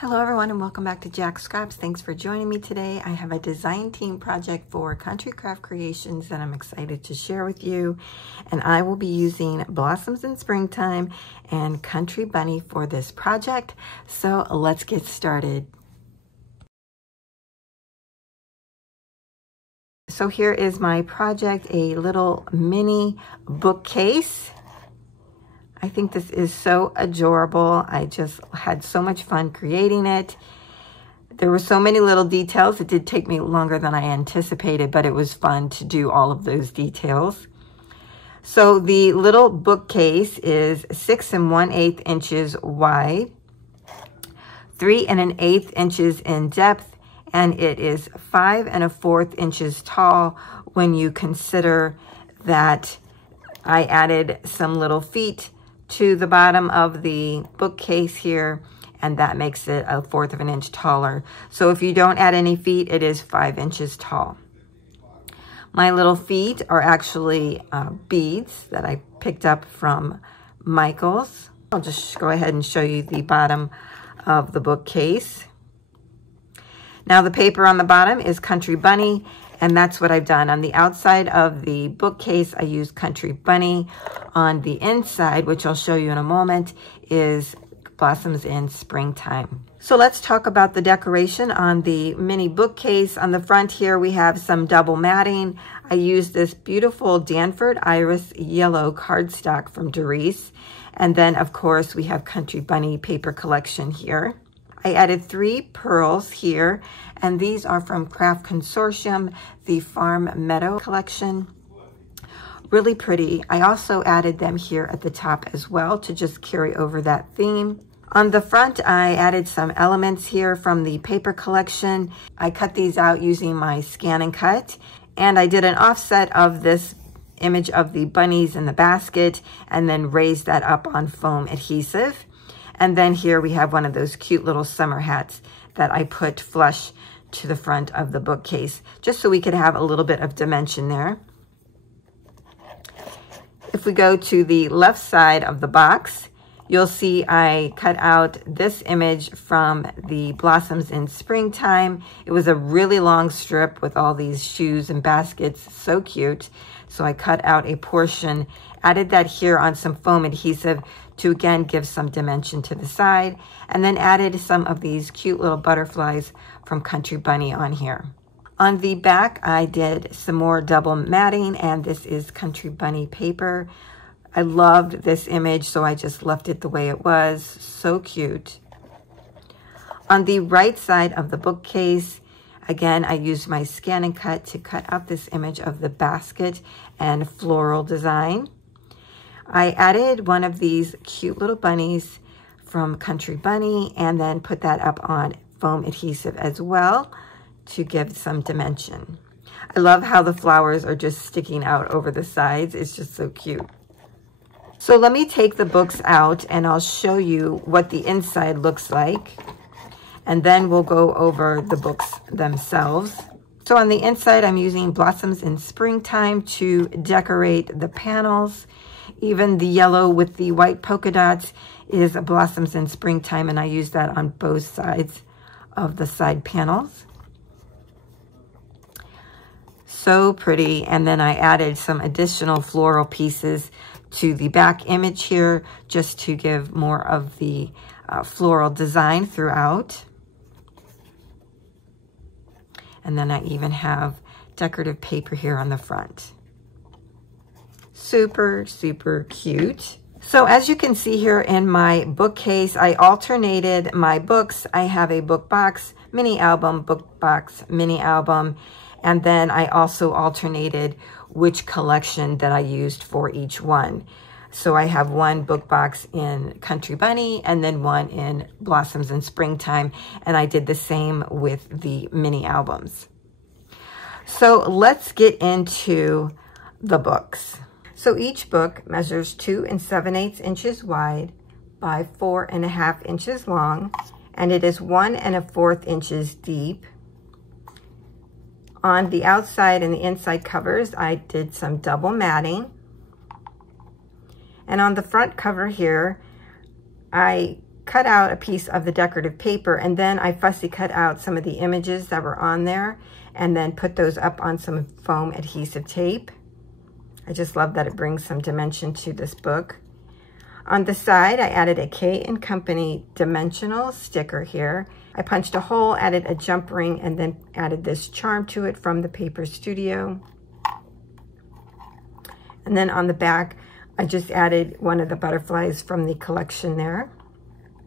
Hello everyone and welcome back to Jacqs Scraps. Thanks for joining me today. I have a design team project for Country Craft Creations that I'm excited to share with you. And I will be using Blossoms in Springtime and Country Bunny for this project. So let's get started. So here is my project, a little mini bookcase. I think this is so adorable. I just had so much fun creating it. There were so many little details. It did take me longer than I anticipated, but it was fun to do all of those details. So the little bookcase is 6 1/8 inches wide, 3 1/8 inches in depth, and it is 5 1/4 inches tall when you consider that I added some little feet to the bottom of the bookcase here, and that makes it 1/4 of an inch taller. So if you don't add any feet, it is 5 inches tall. My little feet are actually beads that I picked up from Michael's. I'll just go ahead and show you the bottom of the bookcase. Now the paper on the bottom is Country Bunny, and that's what I've done. On the outside of the bookcase, I used Country Bunny. On the inside, which I'll show you in a moment, is Blossoms in Springtime. So let's talk about the decoration on the mini bookcase. On the front here, we have some double matting. I used this beautiful Danford Iris yellow cardstock from Doris. And then, of course, we have Country Bunny paper collection here. I added 3 pearls here, and these are from Craft Consortium, the Farm Meadow collection. Really pretty. I also added them here at the top as well to just carry over that theme. On the front, I added some elements here from the paper collection. I cut these out using my scan and cut, and I did an offset of this image of the bunnies in the basket and then raised that up on foam adhesive. And then here we have one of those cute little summer hats that I put flush to the front of the bookcase, just so we could have a little bit of dimension there. If we go to the left side of the box, you'll see I cut out this image from the Blossoms in Springtime. It was a really long strip with all these shoes and baskets, so cute. So I cut out a portion, added that here on some foam adhesive to again give some dimension to the side, and then added some of these cute little butterflies from Country Bunny on here. On the back, I did some more double matting, and this is Country Bunny paper. I loved this image, so I just left it the way it was. So cute. On the right side of the bookcase, again, I used my scan and cut to cut out this image of the basket and floral design. I added one of these cute little bunnies from Country Bunny and then put that up on foam adhesive as well to give some dimension. I love how the flowers are just sticking out over the sides. It's just so cute. So let me take the books out and I'll show you what the inside looks like. And then we'll go over the books themselves. So on the inside, I'm using Blossoms in Springtime to decorate the panels. Even the yellow with the white polka dots is Blossoms in Springtime, and I use that on both sides of the side panels. So pretty. And then I added some additional floral pieces to the back image here just to give more of the floral design throughout. And then I even have decorative paper here on the front. Super, super cute. So as you can see here in my bookcase, I alternated my books. I have a book box, mini album, book box, mini album, and then I also alternated which collection that I used for each one. So I have one book box in Country Bunny and then one in Blossoms in Springtime, and I did the same with the mini albums. So let's get into the books. So each book measures 2 7/8 inches wide by 4 1/2 inches long, and it is 1 1/4 inches deep. On the outside and the inside covers, I did some double matting. And on the front cover here, I cut out a piece of the decorative paper, and then I fussy cut out some of the images that were on there and then put those up on some foam adhesive tape. I just love that it brings some dimension to this book. On the side, I added a K & Company dimensional sticker here. I punched a hole, added a jump ring, and then added this charm to it from the Paper Studio. And then on the back, I just added one of the butterflies from the collection there.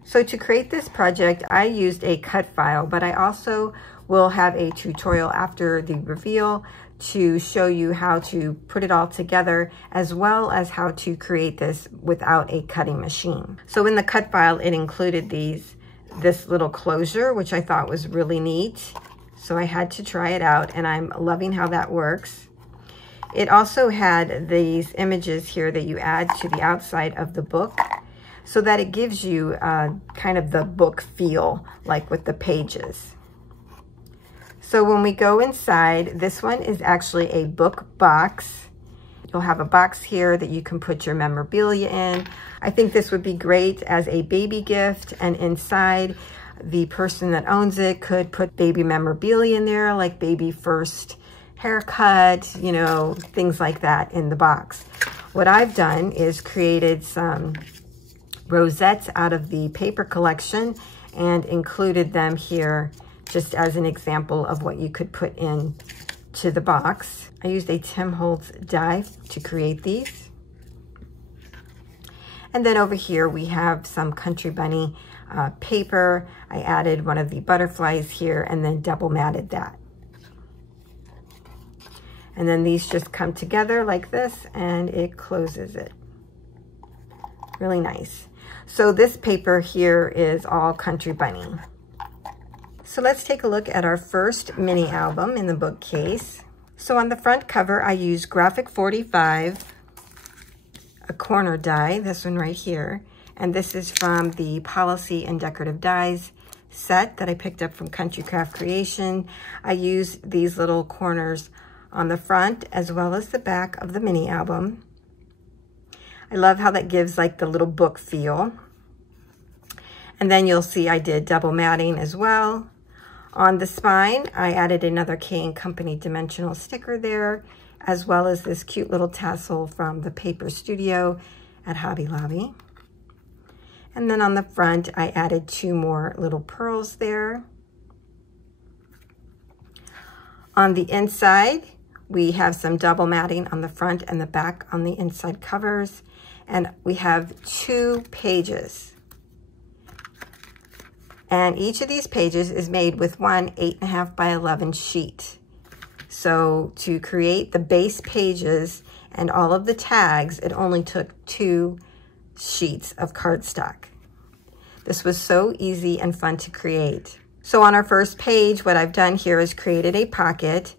So to create this project, I used a cut file, but I also will have a tutorial after the reveal to show you how to put it all together, as well as how to create this without a cutting machine. So in the cut file, it included this little closure, which I thought was really neat. So I had to try it out, and I'm loving how that works. It also had these images here that you add to the outside of the book, so that it gives you kind of the book feel, like with the pages. So when we go inside, this one is actually a book box. You'll have a box here that you can put your memorabilia in. I think this would be great as a baby gift, and inside, the person that owns it could put baby memorabilia in there, like baby first haircut, you know, things like that in the box. What I've done is created some rosettes out of the paper collection and included them here just as an example of what you could put in to the box. I used a Tim Holtz die to create these. And then over here we have some Country Bunny paper. I added one of the butterflies here and then double matted that. And then these just come together like this and it closes it. Really nice. So this paper here is all Country Bunny. So let's take a look at our first mini album in the bookcase. So on the front cover, I used Graphic 45, a corner die, this one right here. And this is from the Policy and Decorative Dies set that I picked up from Country Craft Creation. I used these little corners on the front as well as the back of the mini album. I love how that gives like the little book feel. And then you'll see I did double matting as well. On the spine, I added another K & Company dimensional sticker there, as well as this cute little tassel from the Paper Studio at Hobby Lobby. And then on the front, I added 2 more little pearls there. On the inside, we have some double matting on the front and the back on the inside covers. And we have 2 pages. And each of these pages is made with one 8.5 by 11 sheet. So to create the base pages and all of the tags, it only took 2 sheets of cardstock. This was so easy and fun to create. So on our first page, what I've done here is created a pocket,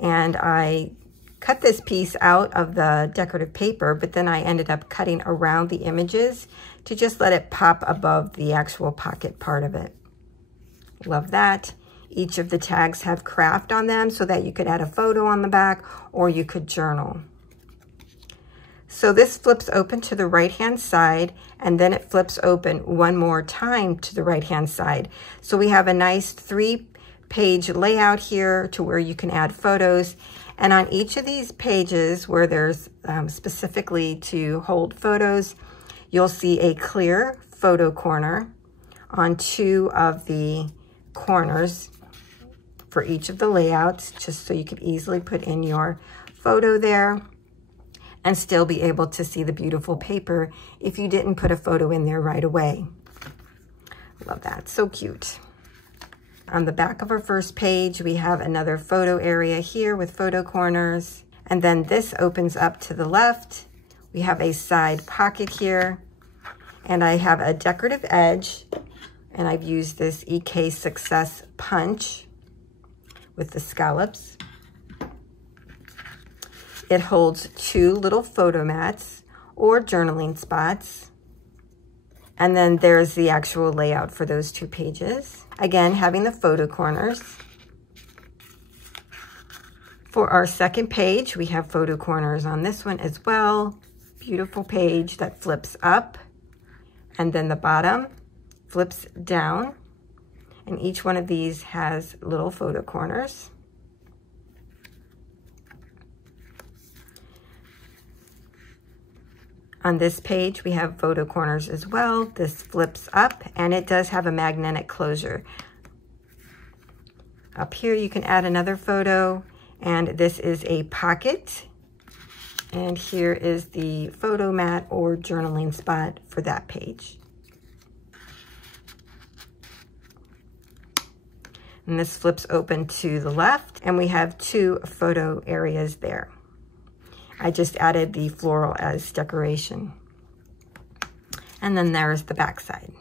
and I cut this piece out of the decorative paper, but then I ended up cutting around the images to just let it pop above the actual pocket part of it. Love that. Each of the tags have craft on them so that you could add a photo on the back or you could journal. So this flips open to the right-hand side, and then it flips open one more time to the right-hand side. So we have a nice 3-page layout here to where you can add photos. And on each of these pages where there's specifically to hold photos, you'll see a clear photo corner on 2 of the corners for each of the layouts, just so you could easily put in your photo there and still be able to see the beautiful paper if you didn't put a photo in there right away. Love that, so cute. On the back of our first page, we have another photo area here with photo corners. And then this opens up to the left. We have a side pocket here. And I have a decorative edge. And I've used this EK Success punch with the scallops. It holds 2 little photo mats or journaling spots. And then there's the actual layout for those 2 pages. Again, having the photo corners. For our second page, we have photo corners on this one as well. Beautiful page that flips up. And then the bottom flips down, and each one of these has little photo corners. On this page, we have photo corners as well. This flips up, and it does have a magnetic closure. Up here, you can add another photo, and this is a pocket. And here is the photo mat or journaling spot for that page. And this flips open to the left, and we have 2 photo areas there. I just added the floral as decoration. And then there's the back side.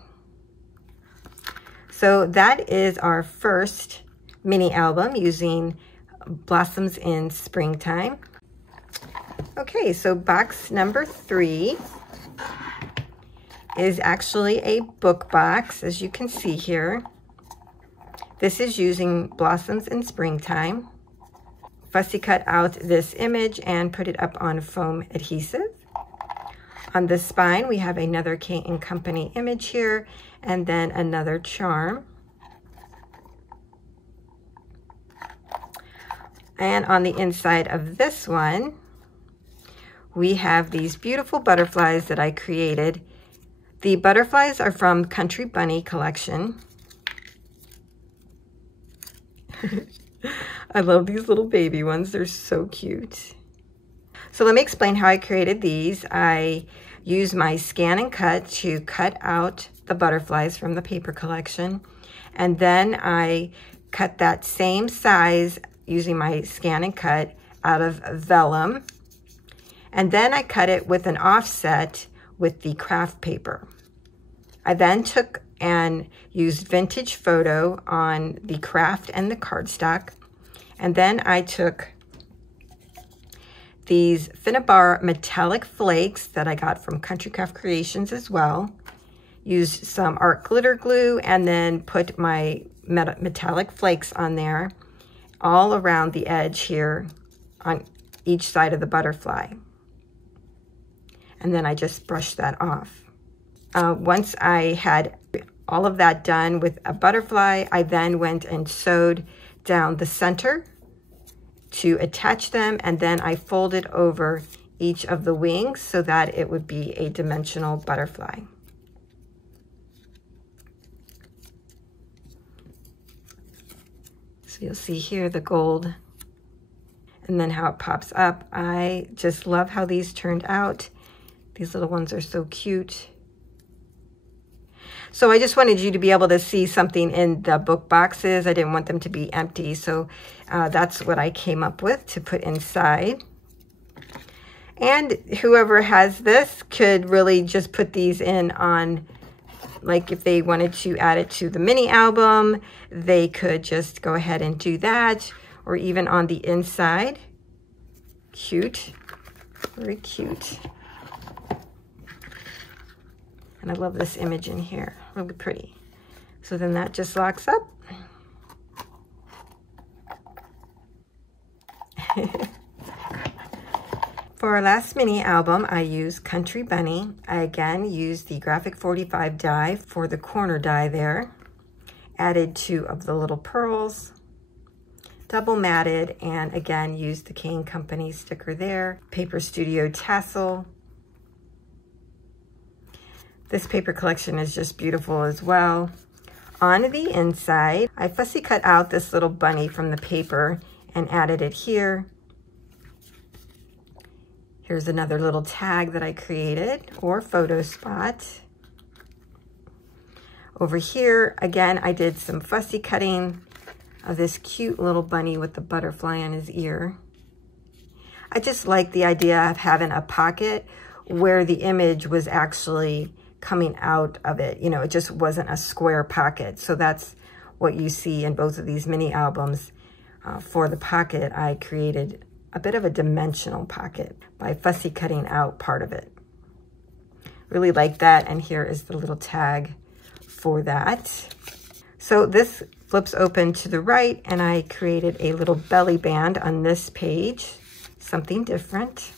So that is our first mini album using Blossoms in Springtime. Okay, so box number 3 is actually a book box, as you can see here. This is using Blossoms in Springtime. Fussy cut out this image and put it up on foam adhesive. On the spine, we have another K & Company image here, and then another charm. And on the inside of this one, we have these beautiful butterflies that I created. The butterflies are from Country Bunny collection. I love these little baby ones. They're so cute. So let me explain how I created these. I used my scan and cut to cut out the butterflies from the paper collection. And then I cut that same size using my scan and cut out of vellum. And then I cut it with an offset with the craft paper. I then took and used vintage photo on the craft and the cardstock. And then I took these Finnabar metallic flakes that I got from Country Craft Creations as well. Used some art glitter glue and then put my metallic flakes on there all around the edge here on each side of the butterfly. And then I just brushed that off. Once I had all of that done with a butterfly, I then went and sewed down the center to attach them, and then I folded over each of the wings so that it would be a dimensional butterfly. So you'll see here the gold and then how it pops up. I just love how these turned out. These little ones are so cute. So I just wanted you to be able to see something in the book boxes. I didn't want them to be empty, so that's what I came up with to put inside. And whoever has this could really just put these in on, like if they wanted to add it to the mini album, they could just go ahead and do that, or even on the inside. Cute, very cute. And I love this image in here, really pretty. So then that just locks up. For our last mini album, I used Country Bunny. I again used the Graphic 45 die for the corner die there. Added 2 of the little pearls. Double matted, and again used the K & Company sticker there. Paper Studio tassel. This paper collection is just beautiful as well. On the inside, I fussy cut out this little bunny from the paper and added it here. Here's another little tag that I created, or photo spot. Over here, again, I did some fussy cutting of this cute little bunny with the butterfly on his ear. I just like the idea of having a pocket where the image was actually coming out of it. You know, it just wasn't a square pocket. So that's what you see in both of these mini albums. For the pocket, I created a bit of a dimensional pocket by fussy cutting out part of it. Really like that, and here is the little tag for that. So this flips open to the right, and I created a little belly band on this page, something different.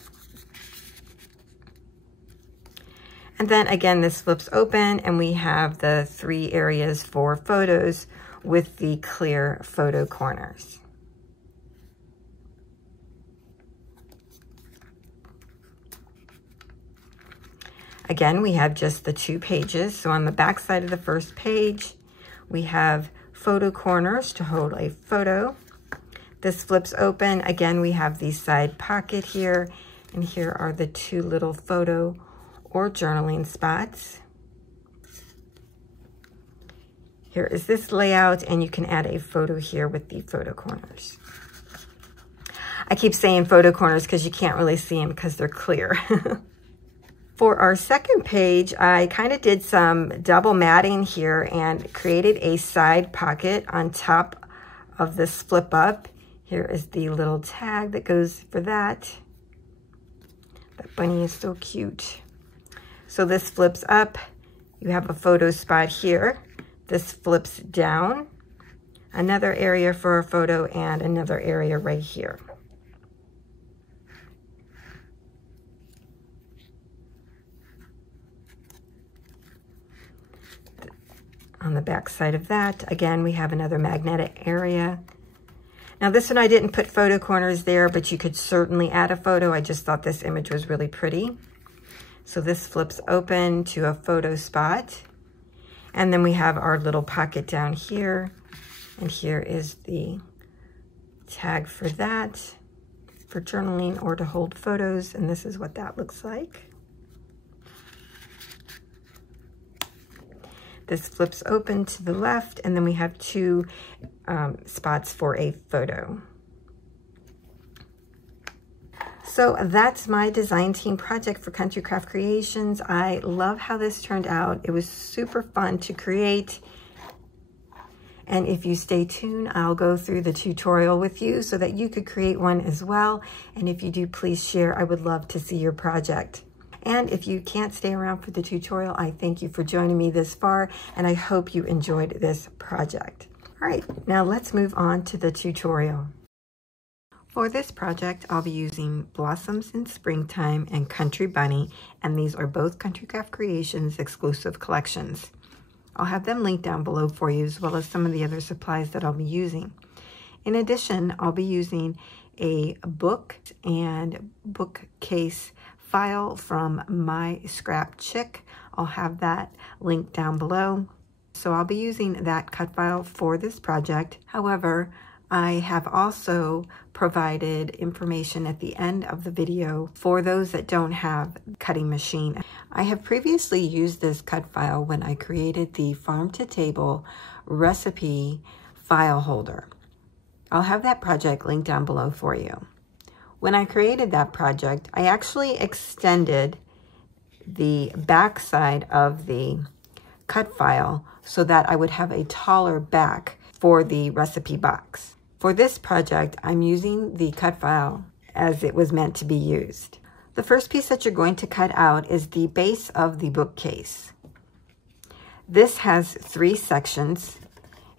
And then again, this flips open and we have the 3 areas for photos with the clear photo corners. Again, we have just the 2 pages. So on the back side of the first page, we have photo corners to hold a photo. This flips open. Again, we have the side pocket here, and here are the 2 little photo or journaling spots. Here is this layout, and you can add a photo here with the photo corners. I keep saying photo corners because you can't really see them because they're clear. For our second page, I kind of did some double matting here and created a side pocket on top of this flip up. Here is the little tag that goes for that. That bunny is so cute. So this flips up. You have a photo spot here. This flips down. Another area for a photo and another area right here. On the back side of that, again, we have another magnetic area. Now this one I didn't put photo corners there, but you could certainly add a photo. I just thought this image was really pretty. So this flips open to a photo spot. And then we have our little pocket down here. And here is the tag for that, for journaling or to hold photos. And this is what that looks like. This flips open to the left, and then we have 2 spots for a photo. So that's my design team project for Country Craft Creations. I love how this turned out. It was super fun to create. And if you stay tuned, I'll go through the tutorial with you so that you could create one as well. And if you do, please share. I would love to see your project. And if you can't stay around for the tutorial, I thank you for joining me this far, and I hope you enjoyed this project. All right, now let's move on to the tutorial. For this project, I'll be using Blossoms in Springtime and Country Bunny, and these are both Country Craft Creations exclusive collections. I'll have them linked down below for you, as well as some of the other supplies that I'll be using. In addition, I'll be using a book and bookcase file from MyScrapChick. I'll have that linked down below. So I'll be using that cut file for this project. However, I have also provided information at the end of the video for those that don't have cutting machine. I have previously used this cut file when I created the farm to table recipe file holder. I'll have that project linked down below for you. When I created that project, I actually extended the back side of the cut file so that I would have a taller back for the recipe box. For this project, I'm using the cut file as it was meant to be used. The first piece that you're going to cut out is the base of the bookcase. This has 3 sections,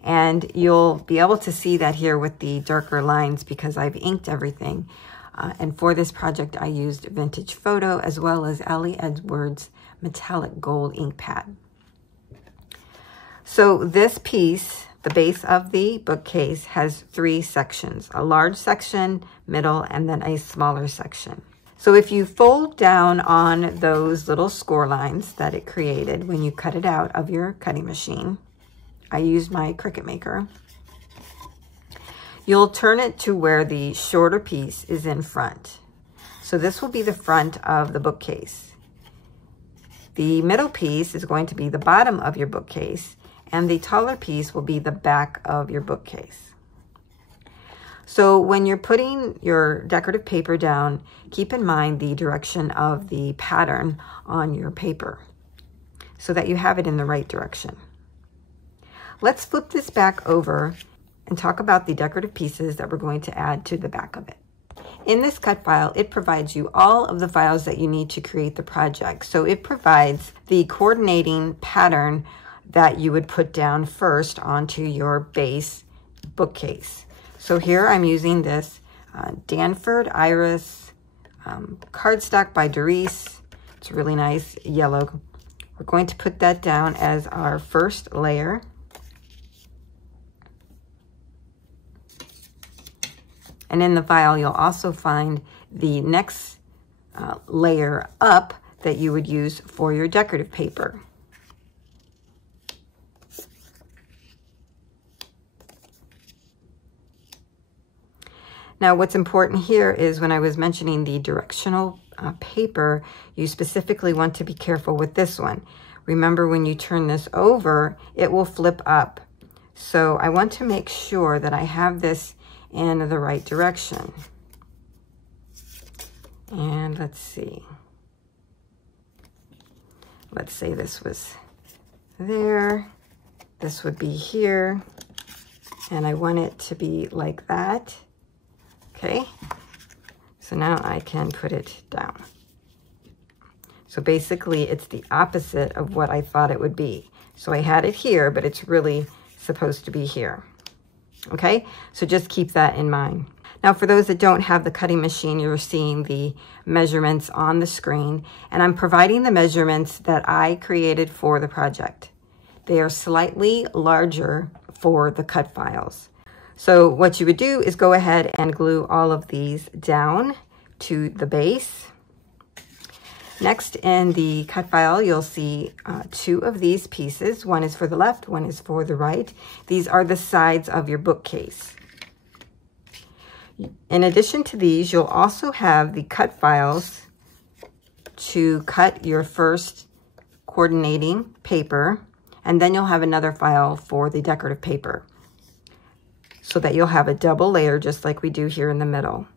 and you'll be able to see that here with the darker lines because I've inked everything. And for this project, I used Vintage Photo as well as Ali Edwards Metallic Gold ink pad. So this piece, the base of the bookcase, has 3 sections, a large section, middle, and then a smaller section. So if you fold down on those little score lines that it created when you cut it out of your cutting machine, I used my Cricut Maker. You'll turn it to where the shorter piece is in front. So this will be the front of the bookcase. The middle piece is going to be the bottom of your bookcase, and the taller piece will be the back of your bookcase. So when you're putting your decorative paper down, keep in mind the direction of the pattern on your paper so that you have it in the right direction. Let's flip this back over and talk about the decorative pieces that we're going to add to the back of it. In this cut file, it provides you all of the files that you need to create the project. So it provides the coordinating pattern that you would put down first onto your base bookcase. So here I'm using this Danford Iris cardstock by Doris. It's a really nice yellow We're going to put that down as our first layer. And in the file, you'll also find the next layer up that you would use for your decorative paper. Now, what's important here is when I was mentioning the directional paper, you specifically want to be careful with this one. Remember, when you turn this over, it will flip up. So I want to make sure that I have this in the right direction. And let's see. Let's say this was there. This would be here. And I want it to be like that. Okay. So now I can put it down. So basically it's the opposite of what I thought it would be. So I had it here, but it's really supposed to be here. Okay, so just keep that in mind. Now, for those that don't have the cutting machine, you're seeing the measurements on the screen, and I'm providing the measurements that I created for the project. They are slightly larger for the cut files. So what you would do is go ahead and glue all of these down to the base. Next, in the cut file, you'll see two of these pieces. One is for the left, one is for the right. These are the sides of your bookcase. In addition to these, you'll also have the cut files to cut your first coordinating paper, and then you'll have another file for the decorative paper, so that you'll have a double layer just like we do here in the middle.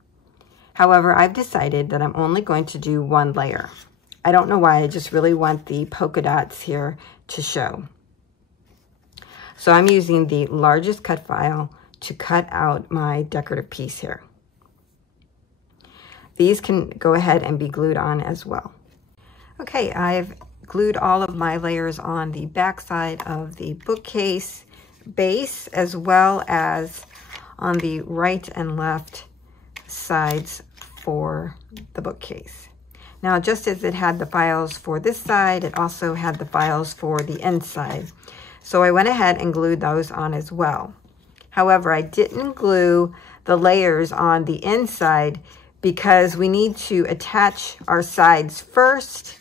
However, I've decided that I'm only going to do one layer. I don't know why, I just really want the polka dots here to show. So I'm using the largest cut file to cut out my decorative piece here. These can go ahead and be glued on as well. Okay, I've glued all of my layers on the back side of the bookcase base, as well as on the right and left sides for the bookcase. Now, just as it had the files for this side, it also had the files for the inside. So I went ahead and glued those on as well. However, I didn't glue the layers on the inside because we need to attach our sides first,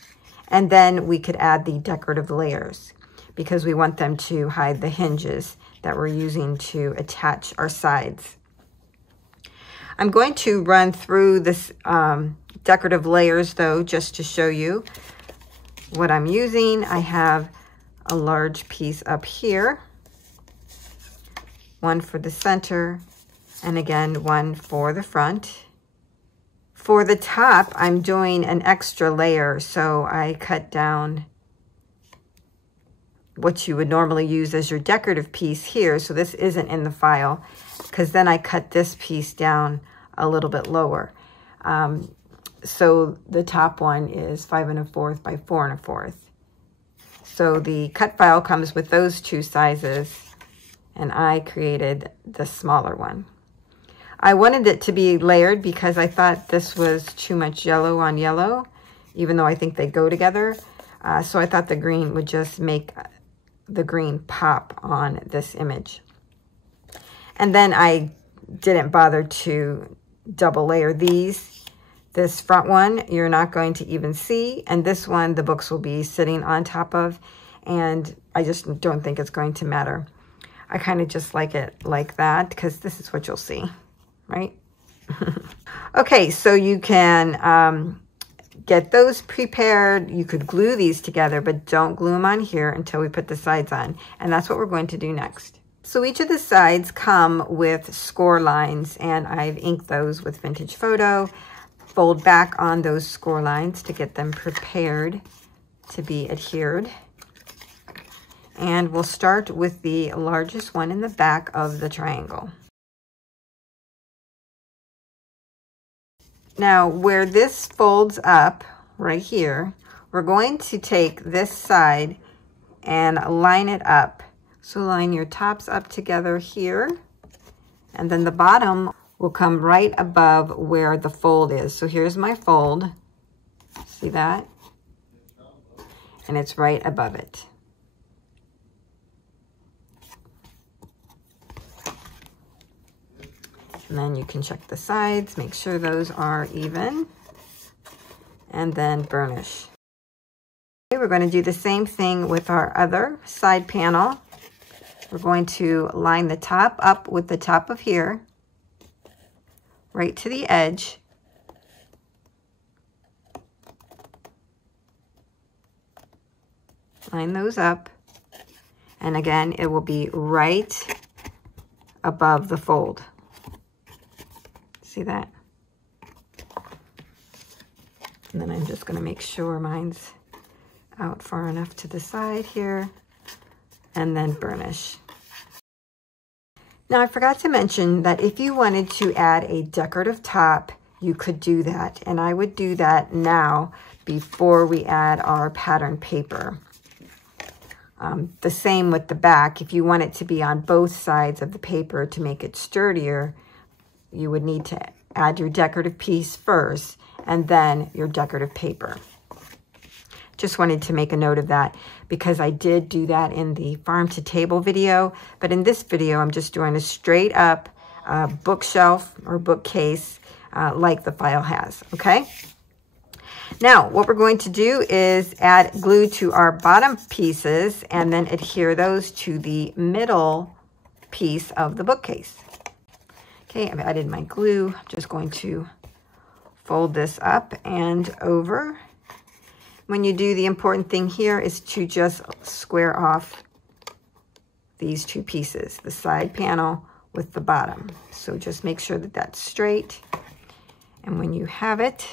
and then we could add the decorative layers because we want them to hide the hinges that we're using to attach our sides. I'm going to run through this decorative layers though, just to show you what I'm using. I have a large piece up here, one for the center, and again, one for the front. For the top, I'm doing an extra layer, so I cut down what you would normally use as your decorative piece here. So this isn't in the file, because then I cut this piece down a little bit lower. So the top one is 5 1/4 by 4 1/4. So the cut file comes with those two sizes, and I created the smaller one. I wanted it to be layered because I thought this was too much yellow on yellow, even though I think they go together. So I thought the green would just make the green pop on this image. And then I didn't bother to double layer these. This front one, you're not going to even see. And this one, the books will be sitting on top of. And I just don't think it's going to matter. I kind of just like it like that because this is what you'll see, right? Okay, so you can get those prepared. You could glue these together, but don't glue them on here until we put the sides on. And that's what we're going to do next. So each of the sides come with score lines, and I've inked those with Vintage Photo. Fold back on those score lines to get them prepared to be adhered. And we'll start with the largest one in the back of the triangle. Now, where this folds up right here, we're going to take this side and line it up. So line your tops up together here, and then the bottom will come right above where the fold is. So here's my fold. See that? and it's right above it. And then you can check the sides, make sure those are even, and then burnish. Okay, we're going to do the same thing with our other side panel. We're going to line the top up with the top of here, right to the edge. Line those up, and again, it will be right above the fold. See that? And then I'm just going to make sure mine's out far enough to the side here, and then burnish. Now, I forgot to mention that if you wanted to add a decorative top, you could do that, and I would do that now before we add our pattern paper. The same with the back. If you want it to be on both sides of the paper to make it sturdier, you would need to add your decorative piece first and then your decorative paper. Just wanted to make a note of that because I did do that in the farm to table video, but in this video I'm just doing a straight up bookshelf or bookcase like the file has, okay? Now, what we're going to do is add glue to our bottom pieces and then adhere those to the middle piece of the bookcase. Okay, I've added my glue. I'm just going to fold this up and over. When you do, the important thing here is to just square off these two pieces, the side panel with the bottom. So just make sure that that's straight. And when you have it,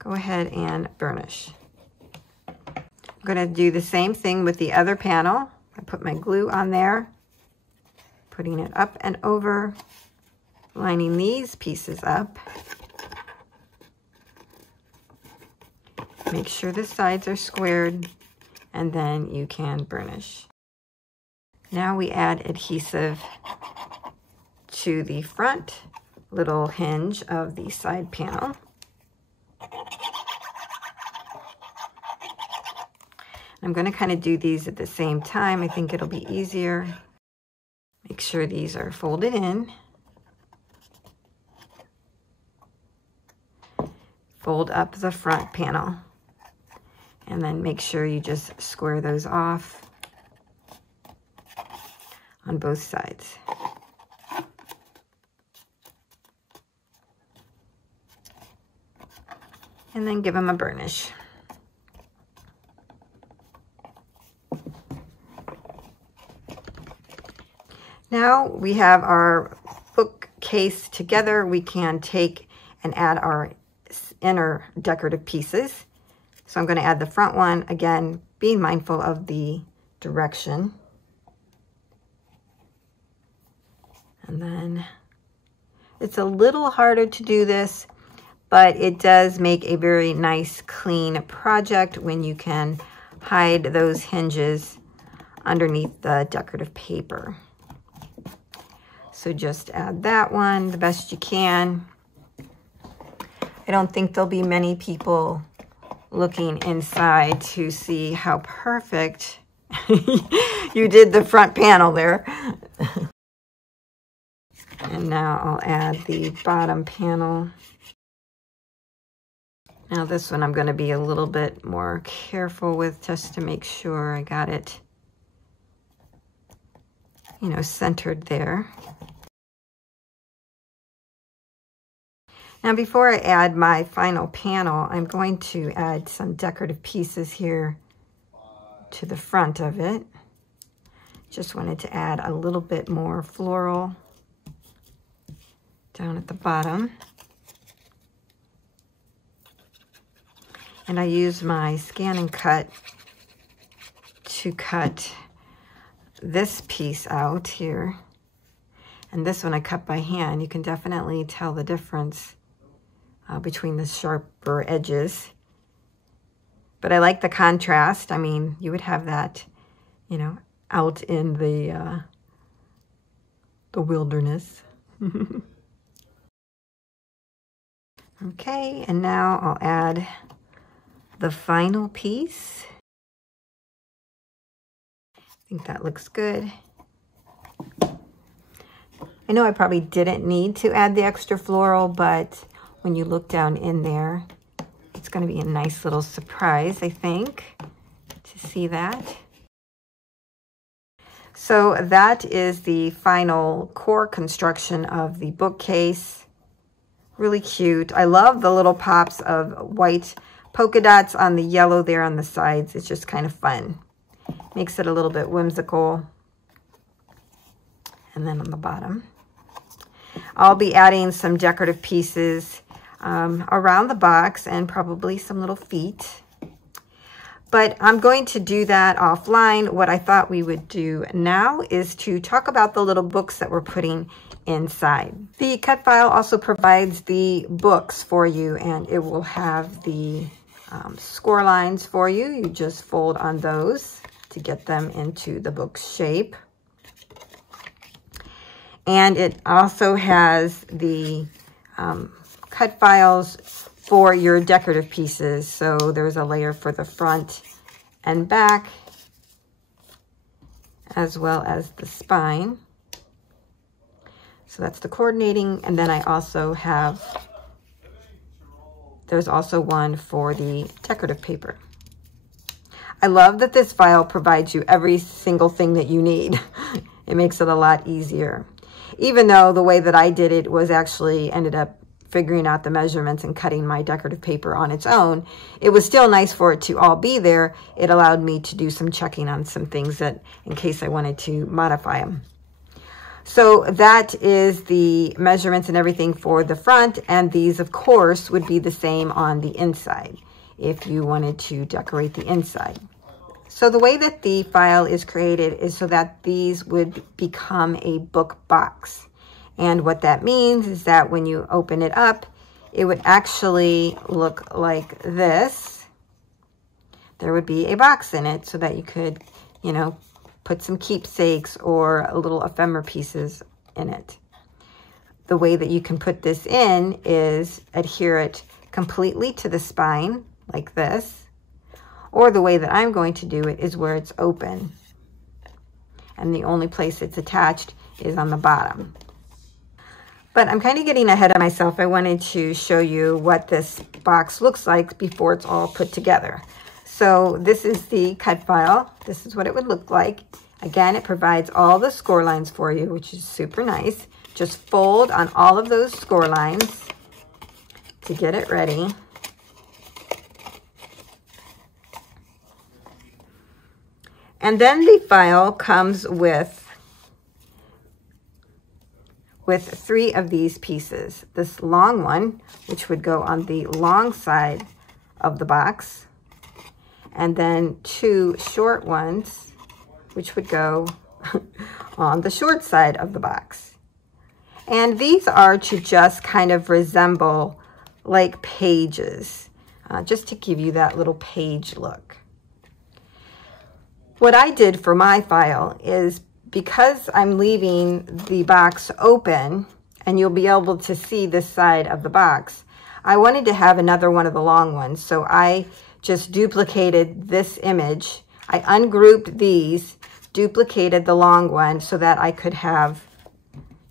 go ahead and burnish. I'm going to do the same thing with the other panel. I put my glue on there, putting it up and over, lining these pieces up. Make sure the sides are squared, and then you can burnish. Now we add adhesive to the front little hinge of the side panel. I'm going to kind of do these at the same time. I think it'll be easier. Make sure these are folded in. Fold up the front panel. And then make sure you just square those off on both sides. And then give them a burnish. Now we have our bookcase together. We can take and add our inner decorative pieces. So I'm going to add the front one, again, being mindful of the direction. And then it's a little harder to do this, but it does make a very nice, clean project when you can hide those hinges underneath the decorative paper. So just add that one the best you can. I don't think there'll be many people looking inside to see how perfect you did the front panel there. And now I'll add the bottom panel. Now this one I'm going to be a little bit more careful with just to make sure I got it, you know, centered there. Now before I add my final panel, I'm going to add some decorative pieces here to the front of it. Just wanted to add a little bit more floral down at the bottom. And I use my scan and cut to cut this piece out here. And this one I cut by hand. You can definitely tell the difference between the sharper edges. But I like the contrast. I mean, you would have that, you know, out in the wilderness. Okay, and now I'll add the final piece. think that looks good. I know I probably didn't need to add the extra floral, but when you look down in there, it's going to be a nice little surprise, I think, to see that. So that is the final core construction of the bookcase. Really cute. I love the little pops of white polka dots on the yellow there on the sides. It's just kind of fun. Makes it a little bit whimsical. And then on the bottom, I'll be adding some decorative pieces around the box and probably some little feet. But I'm going to do that offline. What I thought we would do now is to talk about the little books that we're putting inside. The cut file also provides the books for you, and it will have the score lines for you. You just fold on those to get them into the book shape. And it also has the cut files for your decorative pieces. So there's a layer for the front and back, as well as the spine. So that's the coordinating. And then I also have, there's also one for the decorative paper. I love that this file provides you every single thing that you need. It makes it a lot easier. Even though the way that I did it was actually ended up figuring out the measurements and cutting my decorative paper on its own, it was still nice for it to all be there. It allowed me to do some checking on some things that in case I wanted to modify them. So that is the measurements and everything for the front, and these of course would be the same on the inside if you wanted to decorate the inside. So the way that the file is created is so that these would become a book box. And what that means is that when you open it up, it would actually look like this. There would be a box in it so that you could, you know, put some keepsakes or little ephemera pieces in it. The way that you can put this in is adhere it completely to the spine like this. Or the way that I'm going to do it is where it's open. And the only place it's attached is on the bottom. But I'm kind of getting ahead of myself. I wanted to show you what this box looks like before it's all put together. So this is the cut file. This is what it would look like. Again, it provides all the score lines for you, which is super nice. Just fold on all of those score lines to get it ready. And then the file comes with 3 of these pieces. This long one, which would go on the long side of the box, and then 2 short ones, which would go on the short side of the box. And these are to just kind of resemble like pages, just to give you that little page look. What I did for my file is, because I'm leaving the box open and you'll be able to see this side of the box, I wanted to have another one of the long ones. So I just duplicated this image. I ungrouped these, duplicated the long one so that I could have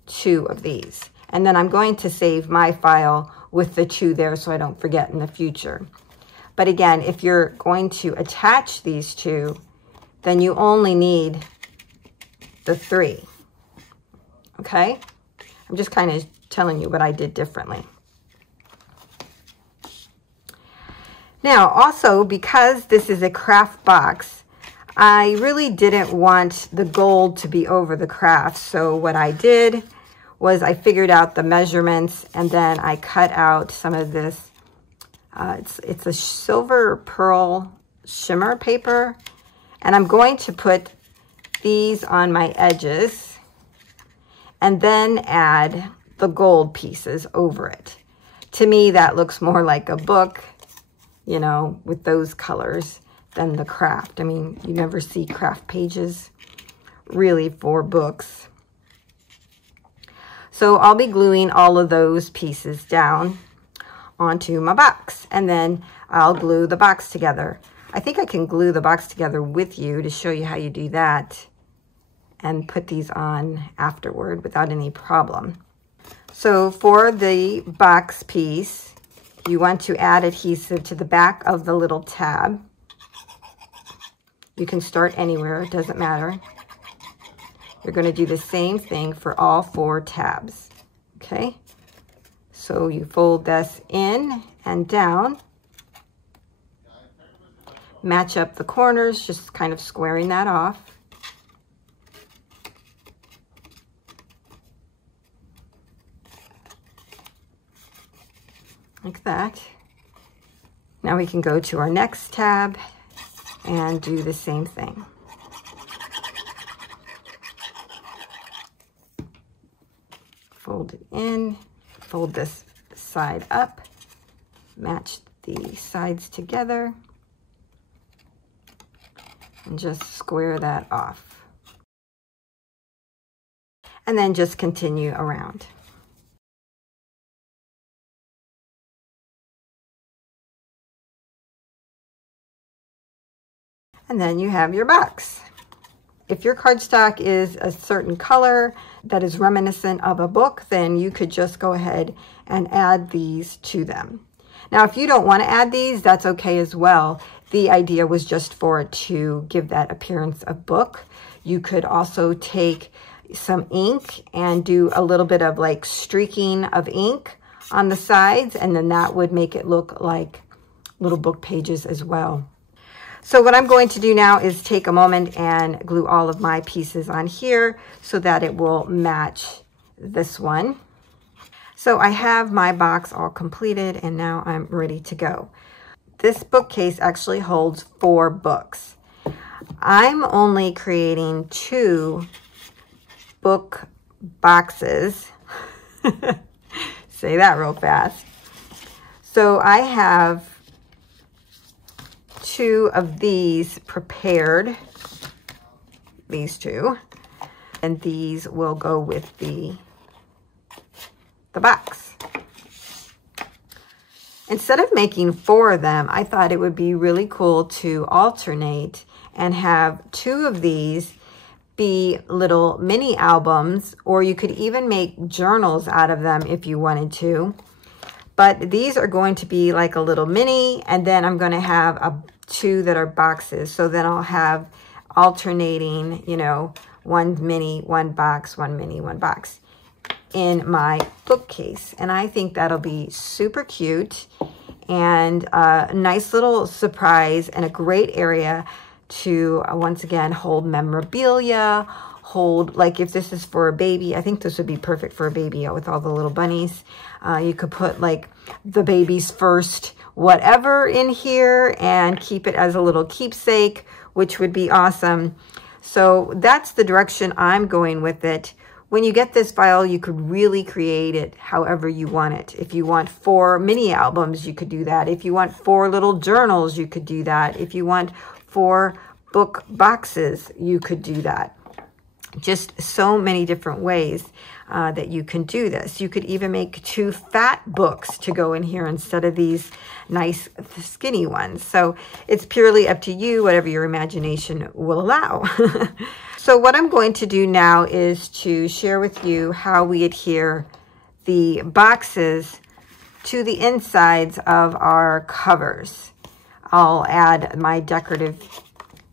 2 of these. And then I'm going to save my file with the 2 there so I don't forget in the future. But again, if you're going to attach these 2, then you only need the 3, okay? I'm just kind of telling you what I did differently. Now, also, because this is a craft box, I really didn't want the gold to be over the craft. So what I did was I figured out the measurements, and then I cut out some of this. It's a silver pearl shimmer paper. And I'm going to put these on my edges and then add the gold pieces over it. To me, that looks more like a book, you know, with those colors than the craft. I mean, you never see craft pages really for books. So I'll be gluing all of those pieces down onto my box, and then I'll glue the box together. I think I can glue the box together with you to show you how you do that and put these on afterward without any problem. So for the box piece, you want to add adhesive to the back of the little tab. You can start anywhere, it doesn't matter. You're going to do the same thing for all 4 tabs, okay? So you fold this in and down, match up the corners, just kind of squaring that off. Like that. Now we can go to our next tab and do the same thing. Fold it in, fold this side up, match the sides together, and just square that off. And then just continue around. And then you have your box. If your cardstock is a certain color that is reminiscent of a book, then you could just go ahead and add these to them. Now, if you don't want to add these, that's okay as well. The idea was just for it to give that appearance of book. You could also take some ink and do a little bit of like streaking of ink on the sides, and then that would make it look like little book pages as well. So what I'm going to do now is take a moment and glue all of my pieces on here so that it will match this one. So I have my box all completed and now I'm ready to go. This bookcase actually holds 4 books. I'm only creating 2 book boxes. Say that real fast. So I have 2 of these prepared, these 2, and these will go with the box. Instead of making 4 of them, I thought it would be really cool to alternate and have 2 of these be little mini albums, or you could even make journals out of them if you wanted to. But these are going to be like a little mini, and then I'm going to have 2 that are boxes. So then I'll have alternating, you know, 1 mini, 1 box, 1 mini, 1 box in my bookcase. And I think that'll be super cute and a nice little surprise and a great area to once again hold memorabilia, hold, like if this is for a baby, I think this would be perfect for a baby with all the little bunnies. You could put like the baby's first whatever in here and keep it as a little keepsake, which would be awesome. So that's the direction I'm going with it. When you get this file, you could really create it however you want it. If you want 4 mini albums, you could do that. If you want 4 little journals, you could do that. If you want 4 book boxes, you could do that. Just so many different ways that you can do this. You could even make 2 fat books to go in here instead of these nice skinny ones. So it's purely up to you, whatever your imagination will allow. So what I'm going to do now is to share with you how we adhere the boxes to the insides of our covers. I'll add my decorative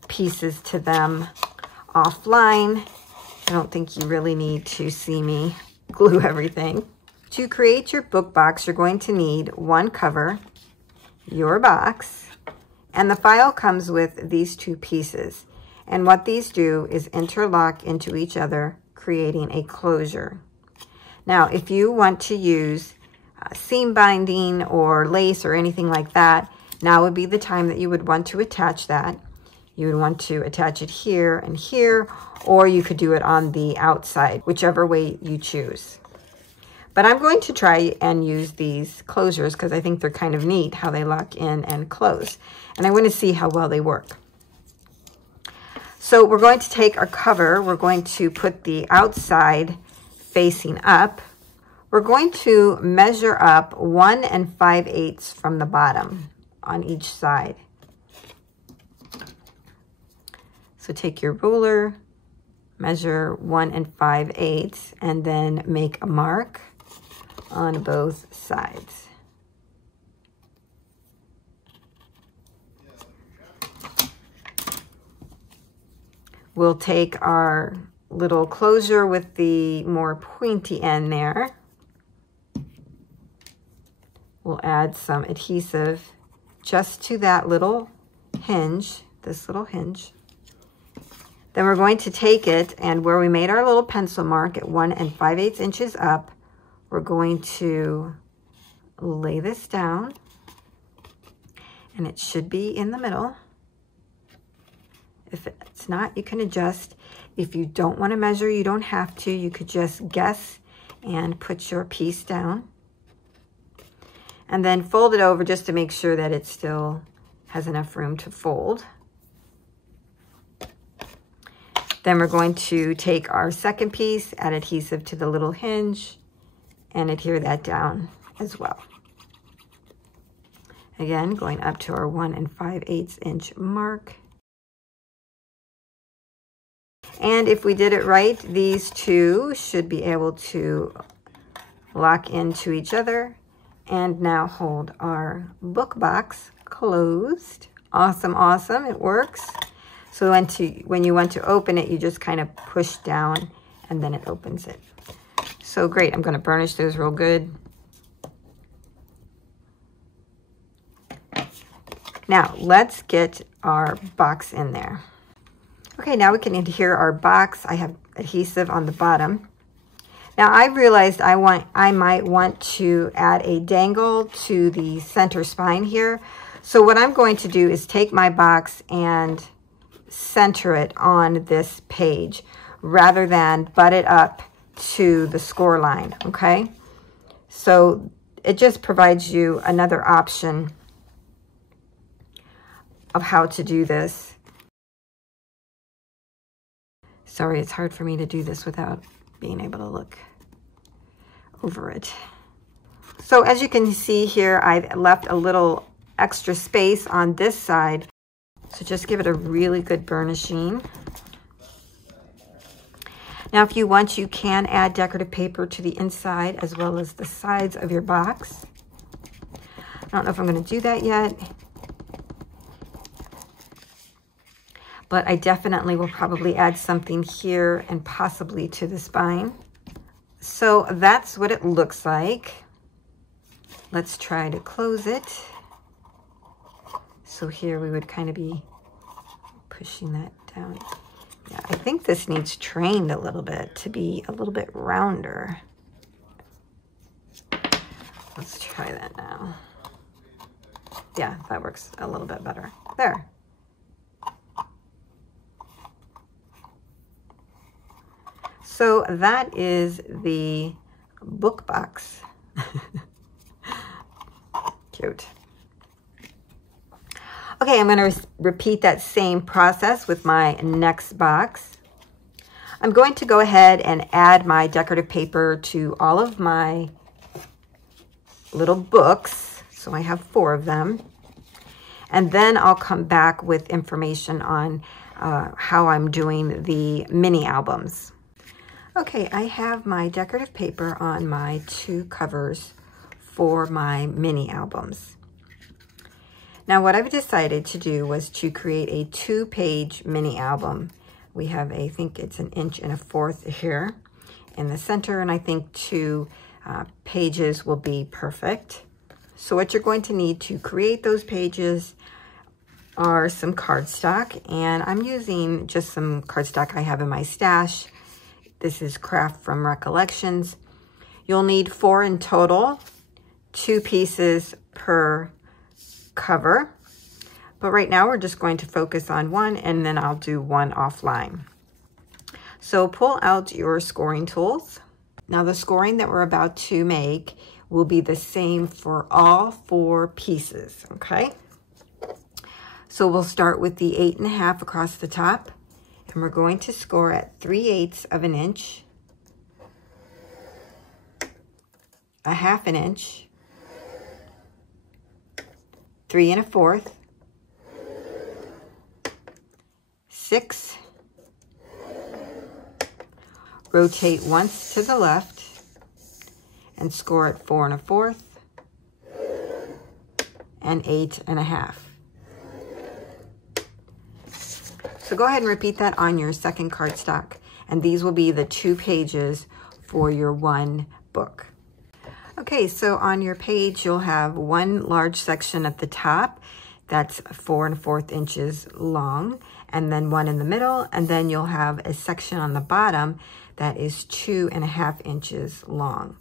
pieces to them offline. I don't think you really need to see me glue everything. To create your book box, you're going to need 1 cover, your box, and the file comes with these 2 pieces. And what these do is interlock into each other, creating a closure. Now, if you want to use seam binding or lace or anything like that, now would be the time that you would want to attach that. You would want to attach it here and here, or you could do it on the outside, whichever way you choose. But I'm going to try and use these closures because I think they're kind of neat how they lock in and close. And I want to see how well they work. So we're going to take our cover, we're going to put the outside facing up. We're going to measure up 1 5/8 from the bottom on each side. So take your ruler, measure 1 5/8, and then make a mark on both sides. We'll take our little closure with the more pointy end there. We'll add some adhesive just to that little hinge, this little hinge. Then we're going to take it, and where we made our little pencil mark at 1 5/8 inches up, we're going to lay this down, and it should be in the middle. If it's not, you can adjust. If you don't want to measure, you don't have to. You could just guess and put your piece down. And then fold it over just to make sure that it still has enough room to fold. Then we're going to take our second piece, add adhesive to the little hinge, and adhere that down as well. Again, going up to our 1 5/8 inch mark. And if we did it right, these two should be able to lock into each other and now hold our book box closed. Awesome, awesome, it works. So when you want to open it, you just kind of push down and then it opens it. So great, I'm gonna burnish those real good. Now, let's get our box in there. Okay, now we can adhere our box. I have adhesive on the bottom. Now I realized I might want to add a dangle to the center spine here. So what I'm going to do is take my box and center it on this page rather than butt it up to the score line, okay? So it just provides you another option of how to do this. Sorry, it's hard for me to do this without being able to look over it. So as you can see here, I've left a little extra space on this side. So just give it a really good burnishing. Now, if you want, you can add decorative paper to the inside as well as the sides of your box. I don't know if I'm going to do that yet, but I definitely will probably add something here and possibly to the spine. So that's what it looks like. Let's try to close it. So here we would kind of be pushing that down. Yeah, I think this needs trained a little bit to be a little bit rounder. Let's try that now. Yeah, that works a little bit better. There. So that is the book box. Cute. Okay, I'm going to repeat that same process with my next box. I'm going to go ahead and add my decorative paper to all of my little books. So I have 4 of them. And then I'll come back with information on how I'm doing the mini albums. Okay, I have my decorative paper on my 2 covers for my mini albums. Now what I've decided to do was to create a 2-page mini album. We have I think it's 1 1/4 inches here in the center, and I think 2 pages will be perfect. So what you're going to need to create those pages are some cardstock, and I'm using just some cardstock I have in my stash. This is Craft from Recollections. You'll need 4 in total, 2 pieces per cover. But right now we're just going to focus on 1, and then I'll do 1 offline. So pull out your scoring tools. Now the scoring that we're about to make will be the same for all 4 pieces, okay? So we'll start with the 8.5 across the top. And we're going to score at 3/8 of an inch, 1/2 inch, 3 1/4, 6. Rotate once to the left and score at 4 1/4 and 8 1/2. So go ahead and repeat that on your second cardstock, and these will be the 2 pages for your one book. Okay, so on your page, you'll have one large section at the top that's 4 1/4 inches long, and then one in the middle, and then you'll have a section on the bottom that is 2 1/2 inches long.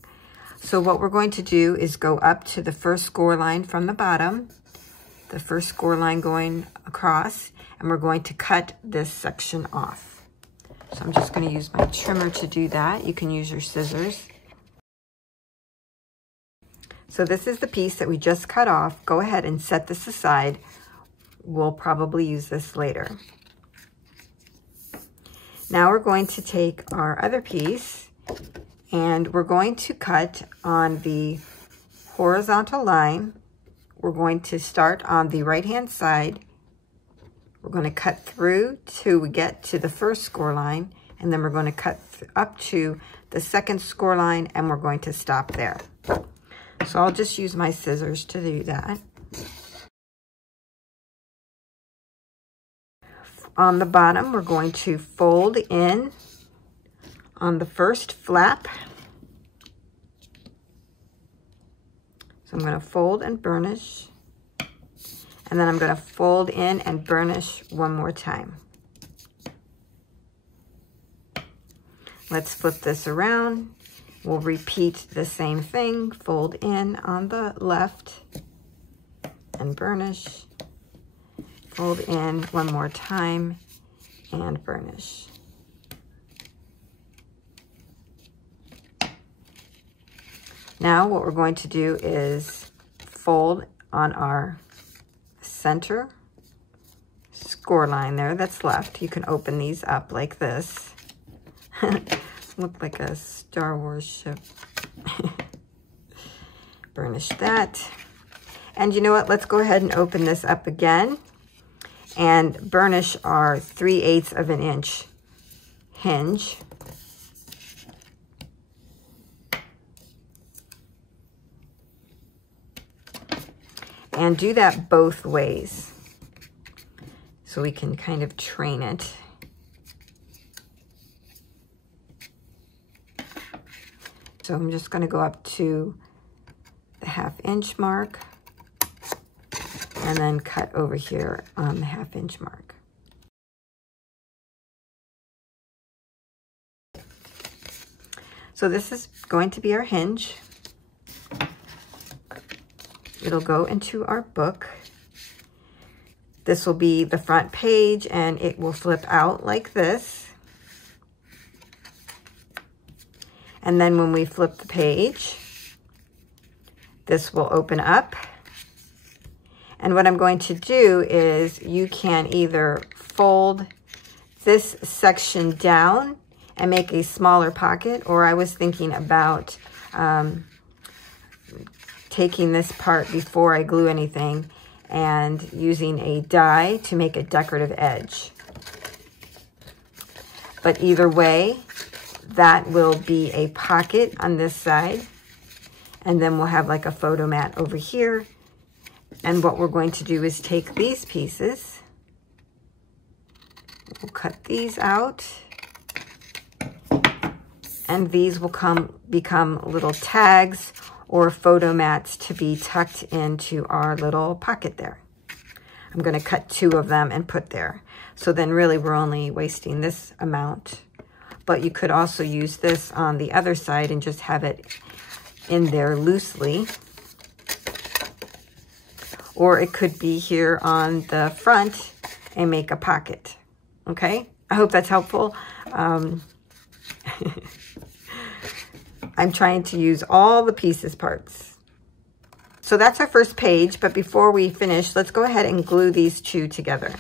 So what we're going to do is go up to the first score line from the bottom, the first score line going across, and we're going to cut this section off. So I'm just going to use my trimmer to do that. You can use your scissors. So this is the piece that we just cut off. Go ahead and set this aside. We'll probably use this later. Now we're going to take our other piece and we're going to cut on the horizontal line. We're going to start on the right-hand side. We're going to cut through till we get to the first score line, and then we're going to cut up to the second score line, and we're going to stop there. So I'll just use my scissors to do that. On the bottom, we're going to fold in on the first flap. So I'm going to fold and burnish, and then I'm going to fold in and burnish one more time. Let's flip this around. We'll repeat the same thing. Fold in on the left and burnish. Fold in one more time and burnish. Now what we're going to do is fold on our center score line there that's left. You can open these up like this. Look like a Star Wars ship. Burnish that. And you know what? Let's go ahead and open this up again and burnish our 3/8 of an inch hinge. And do that both ways so we can kind of train it. So I'm just going to go up to the 1/2 inch mark and then cut over here on the 1/2 inch mark. So this is going to be our hinge. It'll go into our book. This will be the front page and it will flip out like this. And then when we flip the page, this will open up. And what I'm going to do is you can either fold this section down and make a smaller pocket, or I was thinking about taking this part before I glue anything and using a die to make a decorative edge. But either way, that will be a pocket on this side, and then we'll have like a photo mat over here. And what we're going to do is take these pieces, we'll cut these out, and these will become little tags or photo mats to be tucked into our little pocket there. I'm going to cut 2 of them and put there. So then really we're only wasting this amount. But you could also use this on the other side and just have it in there loosely. Or it could be here on the front and make a pocket. Okay? I hope that's helpful. I'm trying to use all the pieces parts. So that's our first page, but before we finish, let's go ahead and glue these 2 together.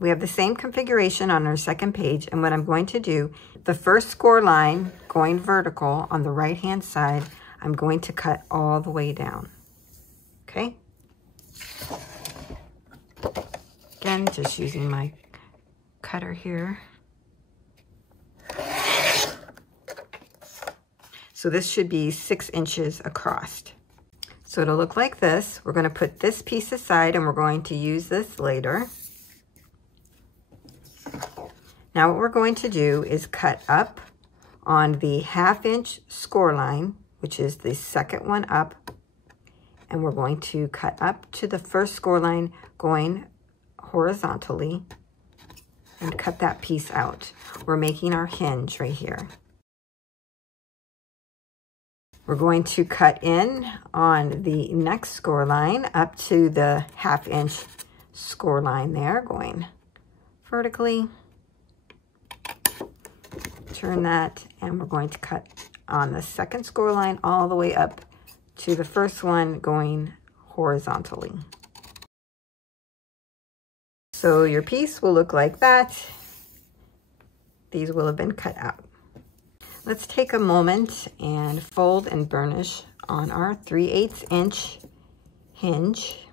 We have the same configuration on our second page, and what I'm going to do, the first score line going vertical on the right-hand side, I'm going to cut all the way down, okay? Again, just using my cutter here. So this should be 6 inches across. So it'll look like this. We're going to put this piece aside and we're going to use this later. Now what we're going to do is cut up on the 1/2 inch score line, which is the second one up, and we're going to cut up to the first score line going horizontally and cut that piece out. We're making our hinge right here. We're going to cut in on the next score line up to the 1/2 inch score line there, going vertically. Turn that, and we're going to cut on the second score line all the way up to the first one going horizontally. So your piece will look like that. These will have been cut out. Let's take a moment and fold and burnish on our 3/8 inch hinge.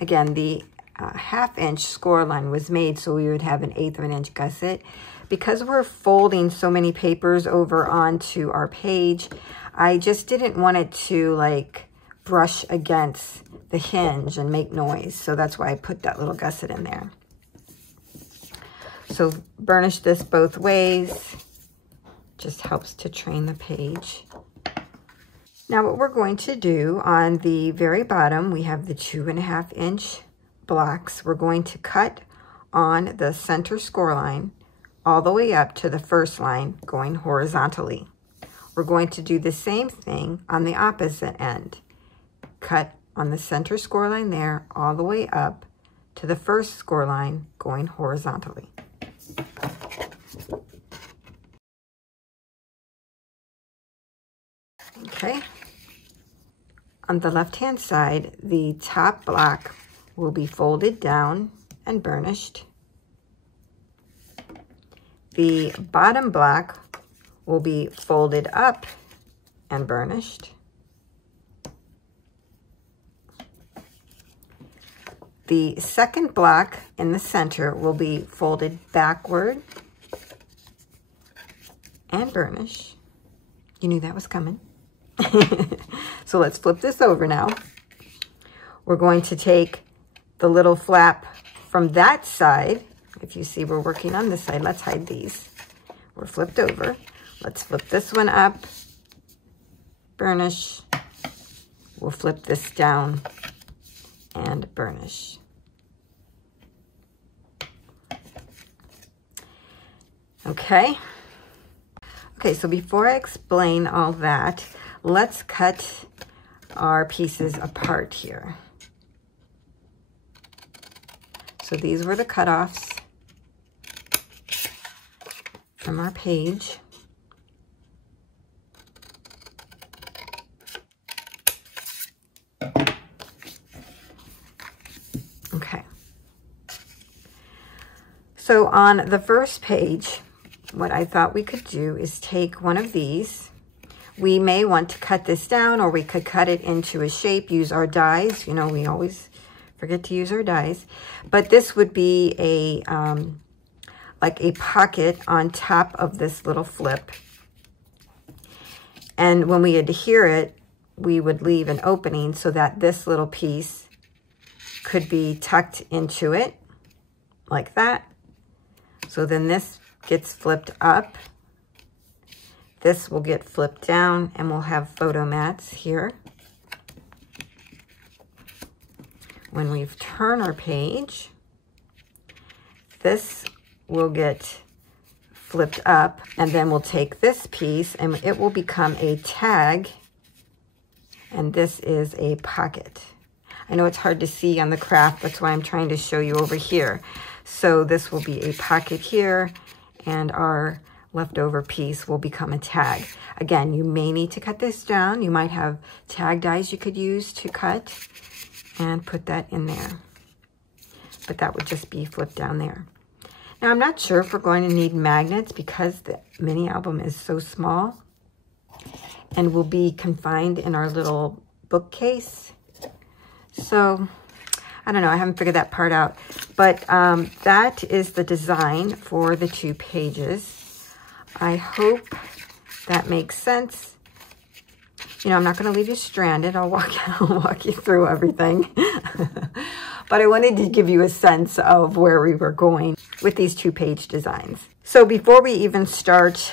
Again, the 1/2 inch score line was made so we would have an 1/8 of an inch gusset. Because we're folding so many papers over onto our page, I just didn't want it to like brush against the hinge and make noise. So that's why I put that little gusset in there. So burnish this both ways. Just helps to train the page. Now what we're going to do on the very bottom, we have the 2.5 inch blocks. We're going to cut on the center score line all the way up to the first line going horizontally. We're going to do the same thing on the opposite end. Cut on the center score line there all the way up to the first score line going horizontally. Okay. On the left-hand side, the top block will be folded down and burnished. The bottom block will be folded up and burnished. The second block in the center will be folded backward and burnished. You knew that was coming. So let's flip this over now. We're going to take the little flap from that side. If you see, we're working on this side. Let's hide these. We're flipped over. Let's flip this one up, burnish. We'll flip this down and burnish. Okay. Okay, so before I explain all that, let's cut our pieces apart here. So these were the cutoffs from our page. Okay. So on the first page, what I thought we could do is take one of these. We may want to cut this down, or we could cut it into a shape, use our dies. You know, we always forget to use our dies. But this would be a like a pocket on top of this little flip. And when we adhere it, we would leave an opening so that this little piece could be tucked into it like that. So then this gets flipped up. This will get flipped down, and we'll have photo mats here. When we turn our page, this will get flipped up, and then we'll take this piece and it will become a tag, and this is a pocket. I know it's hard to see on the craft, that's why I'm trying to show you over here. So this will be a pocket here, and our leftover piece will become a tag. Again, you may need to cut this down. You might have tag dies you could use to cut and put that in there. but that would just be flipped down there. Now, I'm not sure if we're going to need magnets because the mini album is so small and will be confined in our little bookcase. So, I don't know. I haven't figured that part out. But that is the design for the 2 pages. I hope that makes sense. You know, I'm not going to leave you stranded. I'll walk you through everything. But I wanted to give you a sense of where we were going with these 2-page designs. So before we even start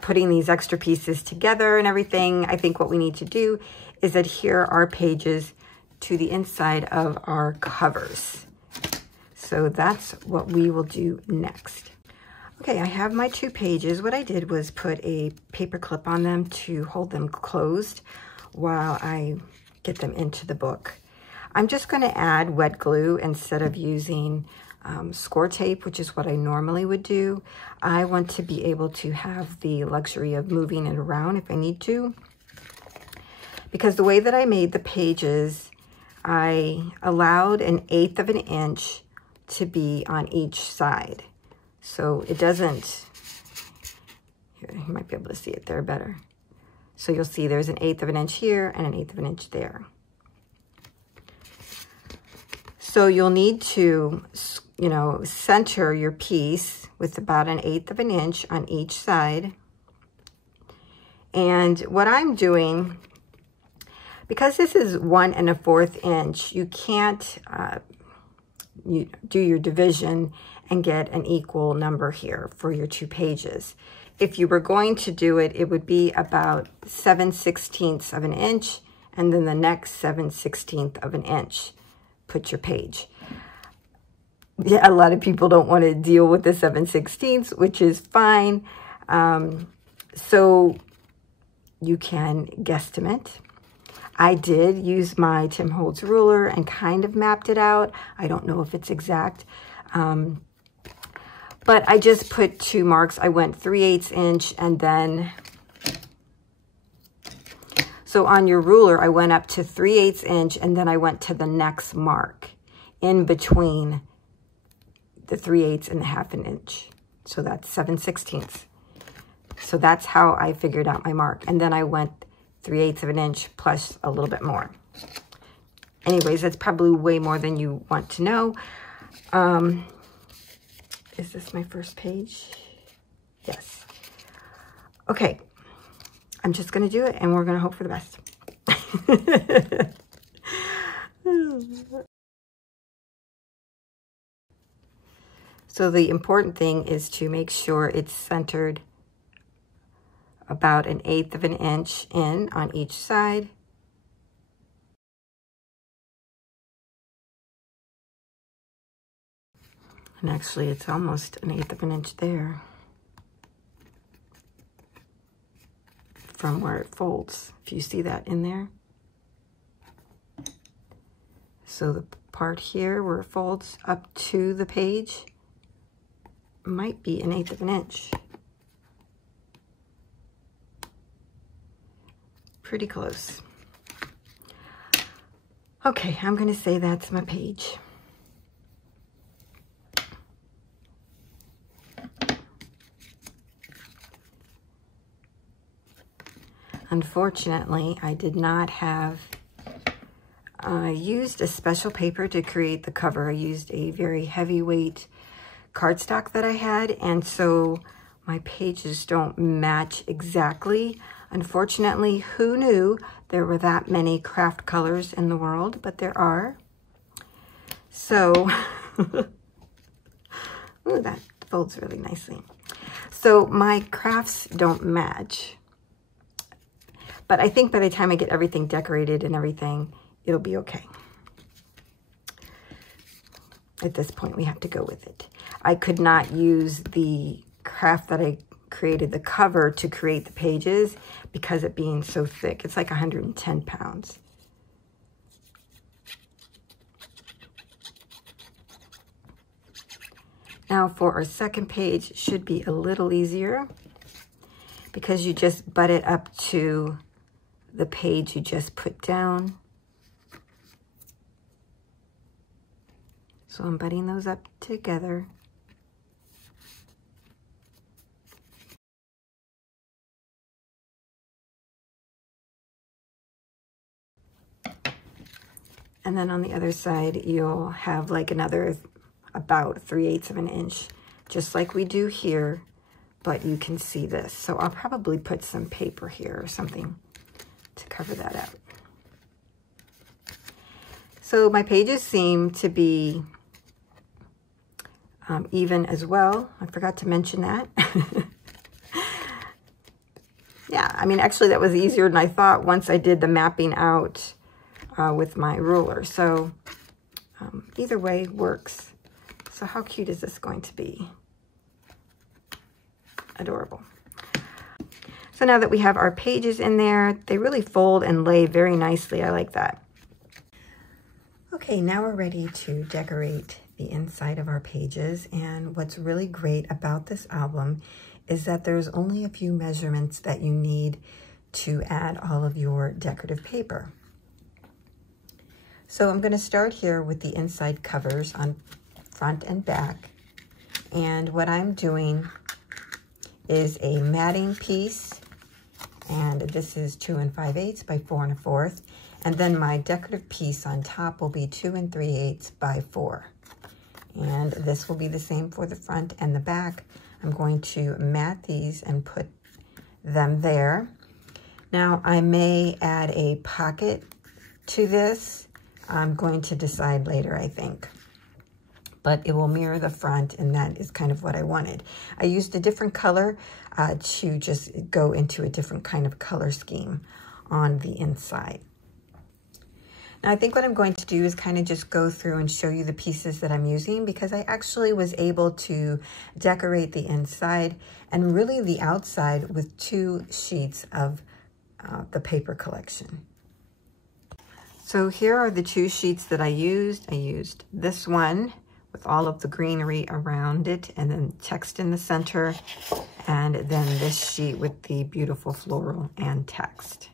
putting these extra pieces together and everything, I think what we need to do is adhere our pages to the inside of our covers. So that's what we will do next. Okay, I have my 2 pages. What I did was put a paper clip on them to hold them closed while I get them into the book. I'm just going to add wet glue instead of using score tape, which is what I normally would do. I want to be able to have the luxury of moving it around if I need to. Because the way that I made the pages, I allowed 1/8 of an inch to be on each side. So it doesn't, here, you might be able to see it there better. So you'll see there's 1/8 of an inch here and 1/8 of an inch there. So you'll need to, you know, center your piece with about 1/8 of an inch on each side. And what I'm doing, because this is 1 1/4 inch, you can't you do your division and get an equal number here for your 2 pages. If you were going to do it, it would be about 7/16 of an inch, and then the next 7/16 of an inch. Put your page. Yeah, a lot of people don't want to deal with the 7/16, which is fine. So you can guesstimate. I did use my Tim Holtz ruler and kind of mapped it out. I don't know if it's exact. But I just put 2 marks. I went 3/8 inch and then, so on your ruler, I went up to 3/8 inch and then I went to the next mark in between the 3/8 and the 1/2 inch. So that's 7/16. So that's how I figured out my mark. And then I went 3/8 of an inch plus a little bit more. Anyways, that's probably way more than you want to know. Is this my first page? Yes. Okay. I'm just going to do it and we're going to hope for the best. So the important thing is to make sure it's centered about 1/8 of an inch in on each side. And actually it's almost 1/8 of an inch there from where it folds, if you see that in there. So the part here where it folds up to the page might be 1/8 of an inch. Pretty close. Okay, I'm going to say that's my page. Unfortunately, I did not have used a special paper to create the cover. I used a very heavyweight cardstock that I had, and so my pages don't match exactly. Unfortunately, who knew there were that many craft colors in the world, but there are. So, ooh, that folds really nicely. So my crafts don't match. But I think by the time I get everything decorated and everything, it'll be okay. At this point, we have to go with it. I could not use the craft that I created the cover to create the pages because it being so thick. It's like 110 pounds. Now for our second page, it should be a little easier because you just butt it up to the page you just put down. So I'm butting those up together. And then on the other side, you'll have like another about 3/8 of an inch, just like we do here, but you can see this. So I'll probably put some paper here or something to cover that up. So my pages seem to be even as well. I forgot to mention that. Yeah, I mean, actually that was easier than I thought once I did the mapping out with my ruler. So either way works. So how cute is this going to be? Adorable. So now that we have our pages in there, they really fold and lay very nicely. I like that. Okay, now we're ready to decorate the inside of our pages. And what's really great about this album is that there's only a few measurements that you need to add all of your decorative paper. So I'm going to start here with the inside covers on front and back. And what I'm doing is a matting piece, and this is 2 5/8 by 4 1/4. And then my decorative piece on top will be 2 3/8 by 4. And this will be the same for the front and the back. I'm going to mat these and put them there. Now I may add a pocket to this. I'm going to decide later, I think. But it will mirror the front, and that is kind of what I wanted. I used a different color to just go into a different kind of color scheme on the inside. Now I think what I'm going to do is kind of just go through and show you the pieces that I'm using, because I actually was able to decorate the inside and really the outside with 2 sheets of the paper collection. So here are the 2 sheets that I used. I used this one with all of the greenery around it and then text in the center, and then this sheet with the beautiful floral and text.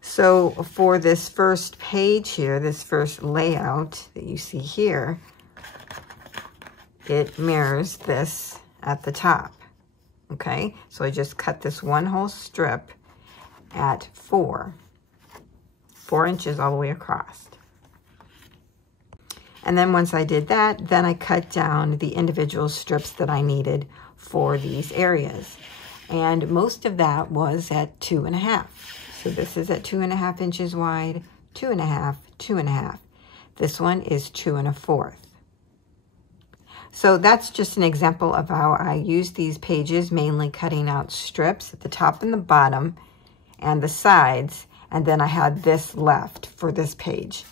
So for this first page here, this first layout that you see here, it mirrors this at the top. Okay, so I just cut this one whole strip at 4 inches all the way across. And then once I did that, then I cut down the individual strips that I needed for these areas. And most of that was at 2 1/2. So this is at 2 1/2 inches wide, 2 1/2, 2 1/2. This one is 2 1/4. So that's just an example of how I use these pages, mainly cutting out strips at the top and the bottom and the sides. And then I had this left for this page.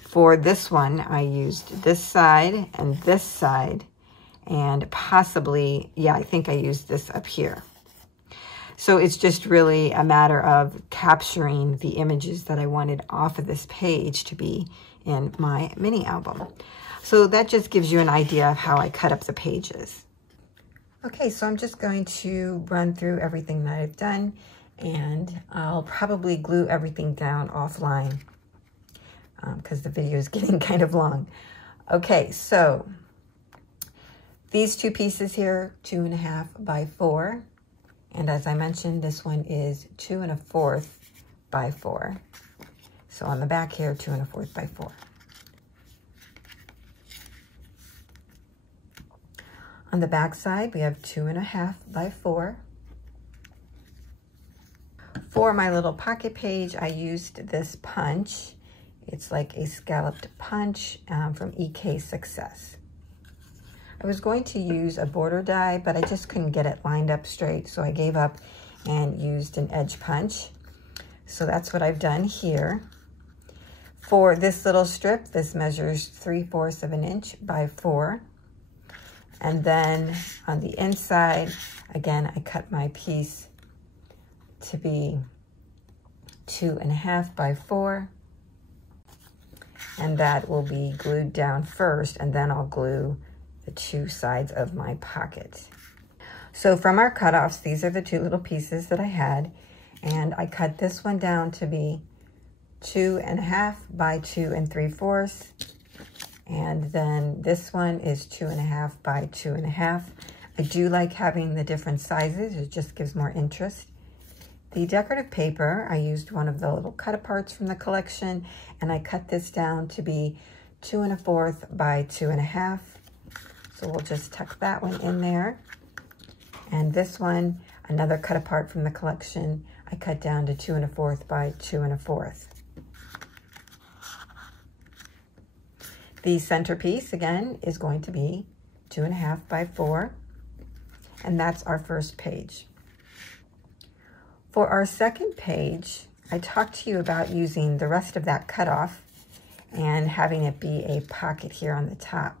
For this one, I used this side and possibly, yeah, I think I used this up here. So it's just really a matter of capturing the images that I wanted off of this page to be in my mini album. So that just gives you an idea of how I cut up the pages. Okay, so I'm just going to run through everything that I've done, and I'll probably glue everything down offline because the video is getting kind of long. Okay, so these 2 pieces here, 2 1/2 by 4. And as I mentioned, this one is 2 1/4 by 4. So on the back here, 2 1/4 by 4. On the back side, we have 2 1/2 by 4. For my little pocket page, I used this punch. It's like a scalloped punch from EK Success. I was going to use a border die, but I just couldn't get it lined up straight, so I gave up and used an edge punch. So that's what I've done here. For this little strip, this measures 3/4 of an inch by 4. And then on the inside, again, I cut my piece to be 2 1/2 by 4. And that will be glued down first, and then I'll glue the 2 sides of my pocket. So from our cutoffs, these are the 2 little pieces that I had, and I cut this one down to be 2.5 by 2 3/4. And then this one is 2.5 by 2.5. I do like having the different sizes. It just gives more interest. The decorative paper, I used one of the little cut aparts from the collection, and I cut this down to be 2 1/4 by 2.5. So we'll just tuck that one in there. And this one, another cut apart from the collection, I cut down to 2 1/4 by 2 1/4. The centerpiece, again, is going to be 2.5 by 4, and that's our first page. For our second page, I talked to you about using the rest of that cutoff and having it be a pocket here on the top.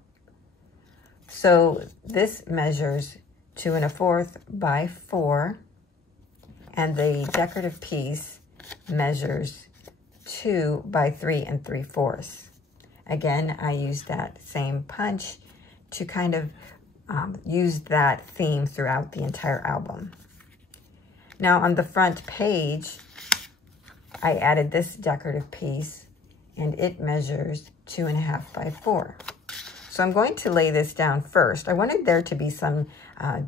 So this measures 2 1/4 by 4, and the decorative piece measures 2 by 3 3/4. Again, I used that same punch to kind of use that theme throughout the entire album. Now on the front page, I added this decorative piece, and it measures 2.5 by 4. So I'm going to lay this down first. I wanted there to be some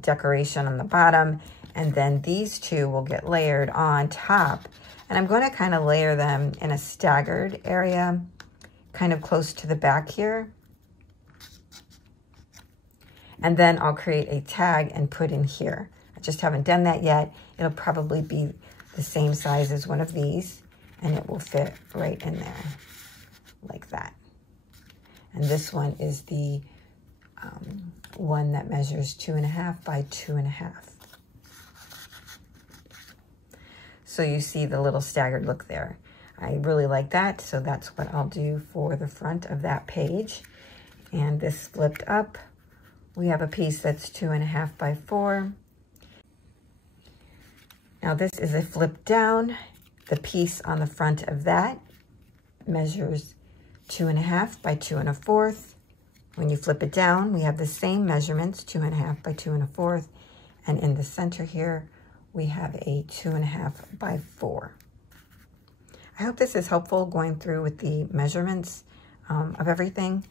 decoration on the bottom, and then these two will get layered on top. And I'm going to kind of layer them in a staggered area, kind of close to the back here. And then I'll create a tag and put in here. I just haven't done that yet. It'll probably be the same size as one of these, and it will fit right in there like that. And this one is the one that measures 2.5 by 2.5. So you see the little staggered look there. I really like that, so that's what I'll do for the front of that page. And this flipped up, we have a piece that's 2.5 by 4. Now this is a flip down. The piece on the front of that measures 2.5 by 2 1/4. When you flip it down, we have the same measurements, 2.5 by 2 1/4. And in the center here, we have a 2.5 by 4. I hope this is helpful going through with the measurements of everything.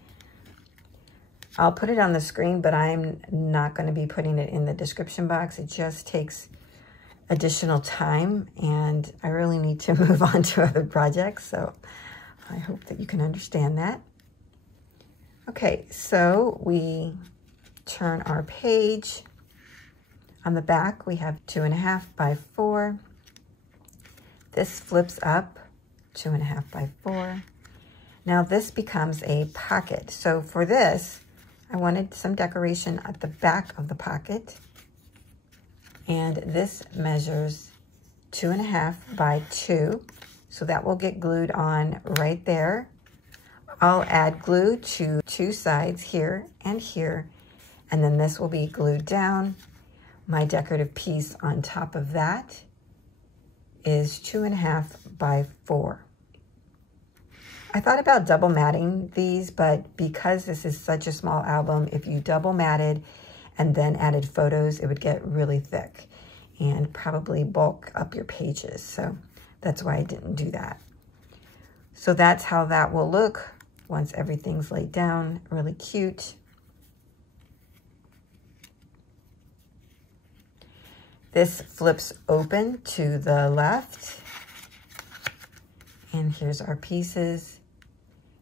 I'll put it on the screen, but I'm not going to be putting it in the description box. It just takes additional time, and I really need to move on to other projects, so I hope that you can understand that. Okay, so we turn our page. On the back, we have 2.5 by 4. This flips up, 2.5 by 4. Now this becomes a pocket. So for this, I wanted some decoration at the back of the pocket. And this measures 2.5 by 2. So that will get glued on right there. I'll add glue to 2 sides here and here. And then this will be glued down. My decorative piece on top of that is 2.5 by 4. I thought about double matting these, but because this is such a small album, if you double matted and then added photos, it would get really thick and probably bulk up your pages. So that's why I didn't do that. So that's how that will look once everything's laid down. Really cute. This flips open to the left. And here's our pieces.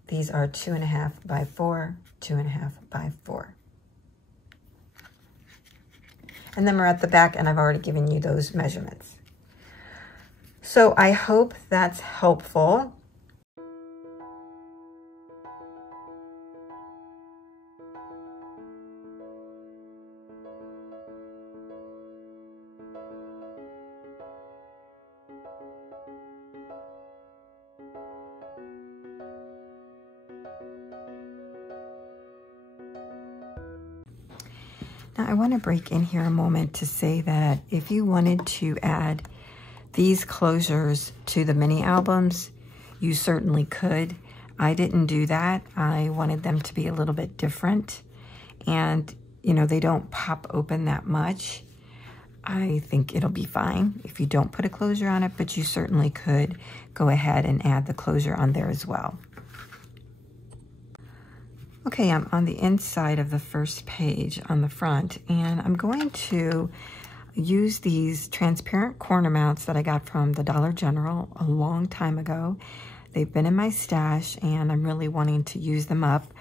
These are 2.5 by 4, 2.5 by 4. And then we're at the back, and I've already given you those measurements. So I hope that's helpful. Now I want to break in here a moment to say that if you wanted to add these closures to the mini albums, you certainly could. I didn't do that. I wanted them to be a little bit different, and you know, they don't pop open that much. I think it'll be fine if you don't put a closure on it, but you certainly could go ahead and add the closure on there as well. Okay, I'm on the inside of the first page on the front, and I'm going to use these transparent corner mounts that I got from the Dollar General a long time ago. They've been in my stash, and I'm really wanting to use them up.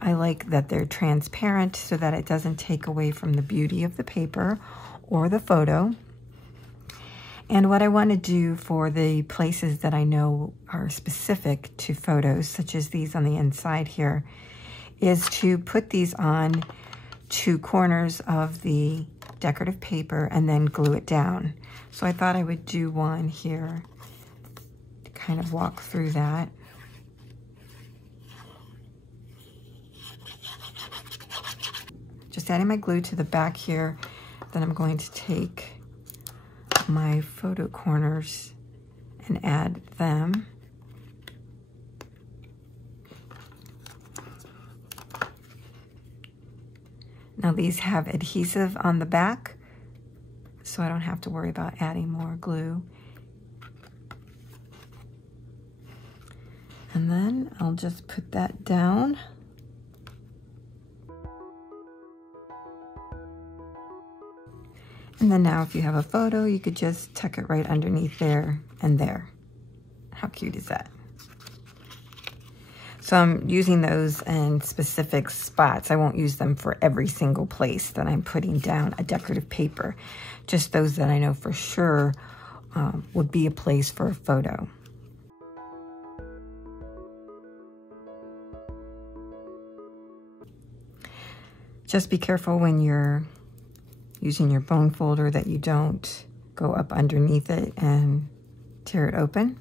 I like that they're transparent so that it doesn't take away from the beauty of the paper or the photo. And what I want to do for the places that I know are specific to photos, such as these on the inside here, is to put these on two corners of the decorative paper and then glue it down. So I thought I would do one here to kind of walk through that. Just adding my glue to the back here. Then I'm going to take my photo corners and add them. Now these have adhesive on the back, so I don't have to worry about adding more glue. And then I'll just put that down. And then now if you have a photo, you could just tuck it right underneath there and there. How cute is that? So I'm using those in specific spots. I won't use them for every single place that I'm putting down a decorative paper. Just those that I know for sure would be a place for a photo. Just be careful when you're using your bone folder that you don't go up underneath it and tear it open.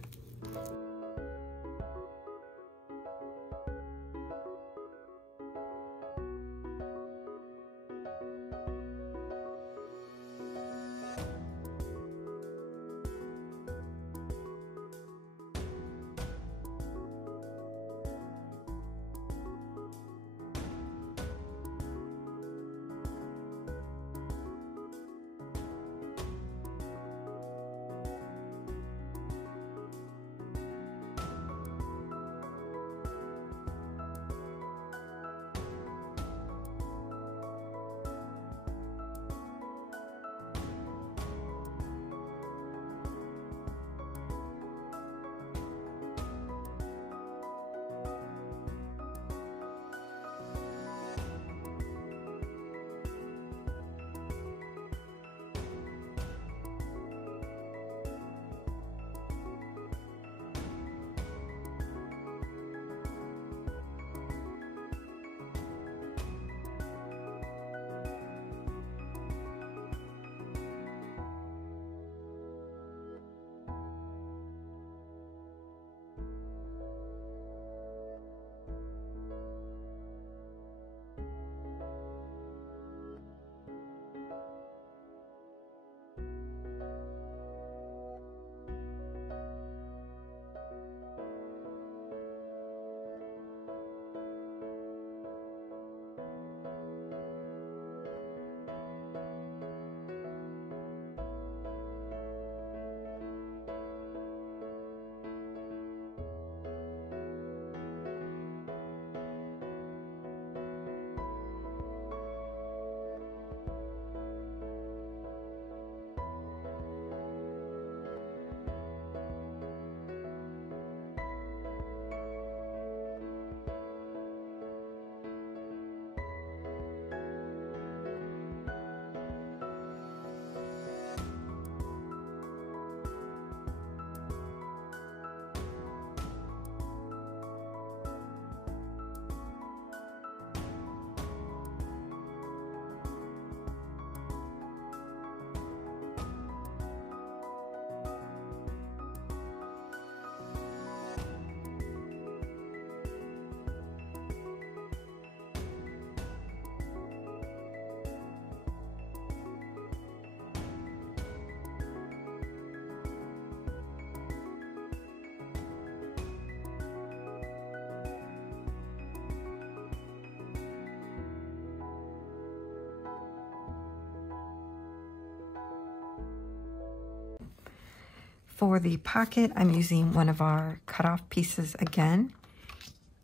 For the pocket, I'm using one of our cutoff pieces again,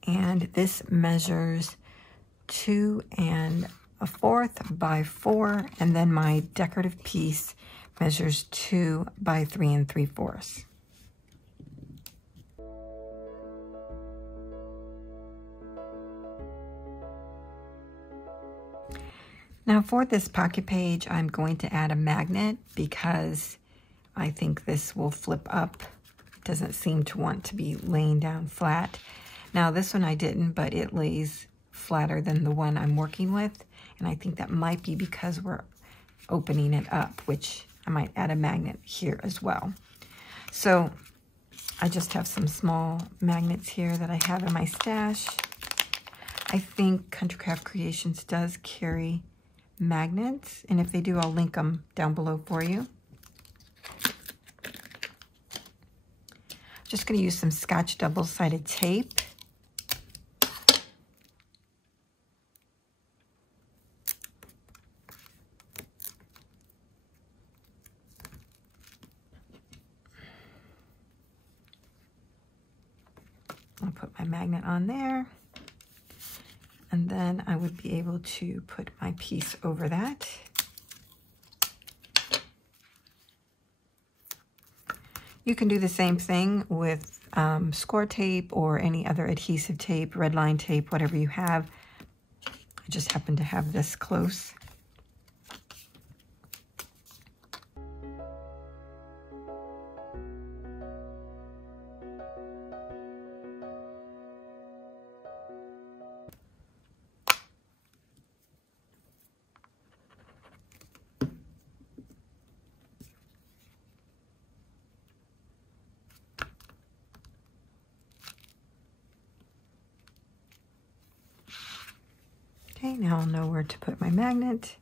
and this measures 2 1/4 by 4, and then my decorative piece measures 2 by 3 3/4. Now for this pocket page, I'm going to add a magnet because I think this will flip up. It doesn't seem to want to be laying down flat. Now this one I didn't, but it lays flatter than the one I'm working with. And I think that might be because we're opening it up, which I might add a magnet here as well. So I just have some small magnets here that I have in my stash. I think Country Craft Creations does carry magnets, and if they do, I'll link them down below for you. Just going to use some Scotch double-sided tape. I'll put my magnet on there, and then I would be able to put my piece over that. You can do the same thing with score tape or any other adhesive tape, red line tape, whatever you have. I just happen to have this close. Okay, now I'll know where to put my magnet.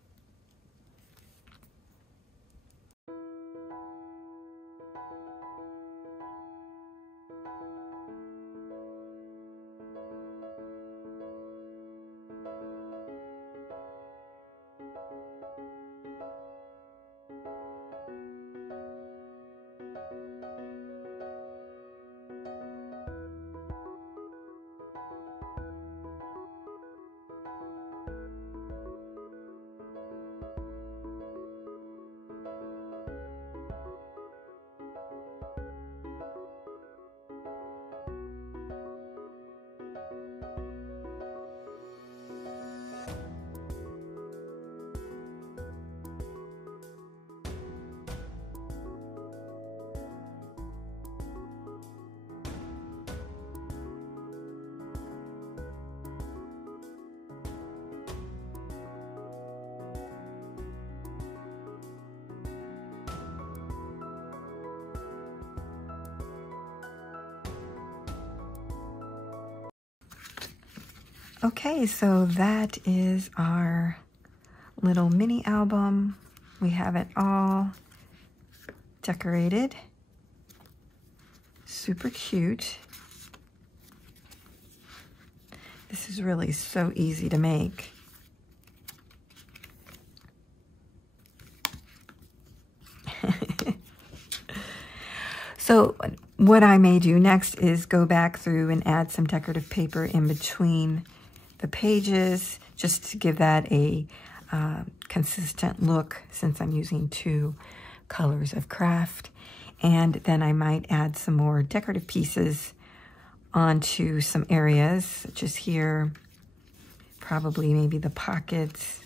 Okay, so that is our little mini album. We have it all decorated. Super cute. This is really so easy to make. So what I may do next is go back through and add some decorative paper in between the pages, just to give that a consistent look, since I'm using 2 colors of craft. And then I might add some more decorative pieces onto some areas, such as here, probably maybe the pockets.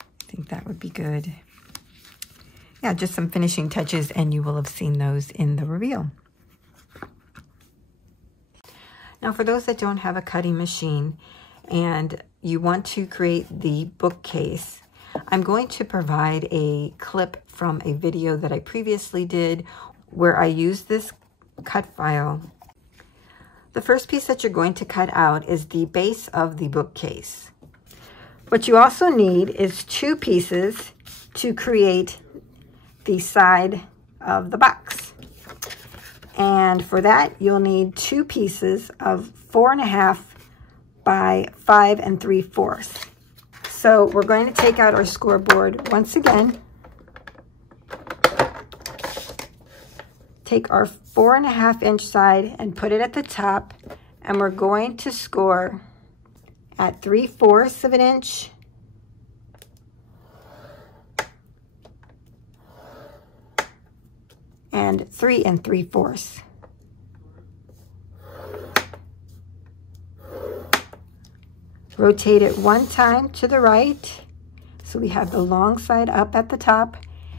I think that would be good. Yeah, just some finishing touches, and you will have seen those in the reveal. Now, for those that don't have a cutting machine and you want to create the bookcase, I'm going to provide a clip from a video that I previously did where I used this cut file. The first piece that you're going to cut out is the base of the bookcase. What you also need is 2 pieces to create the side of the box. And for that, you'll need 2 pieces of 4.5 by 5 3/4. So we're going to take out our scoreboard once again. take our 4.5-inch side and put it at the top, and we're going to score at 3/4 of an inch and 3 3/4. Rotate it one time to the right, so we have the long side up at the top,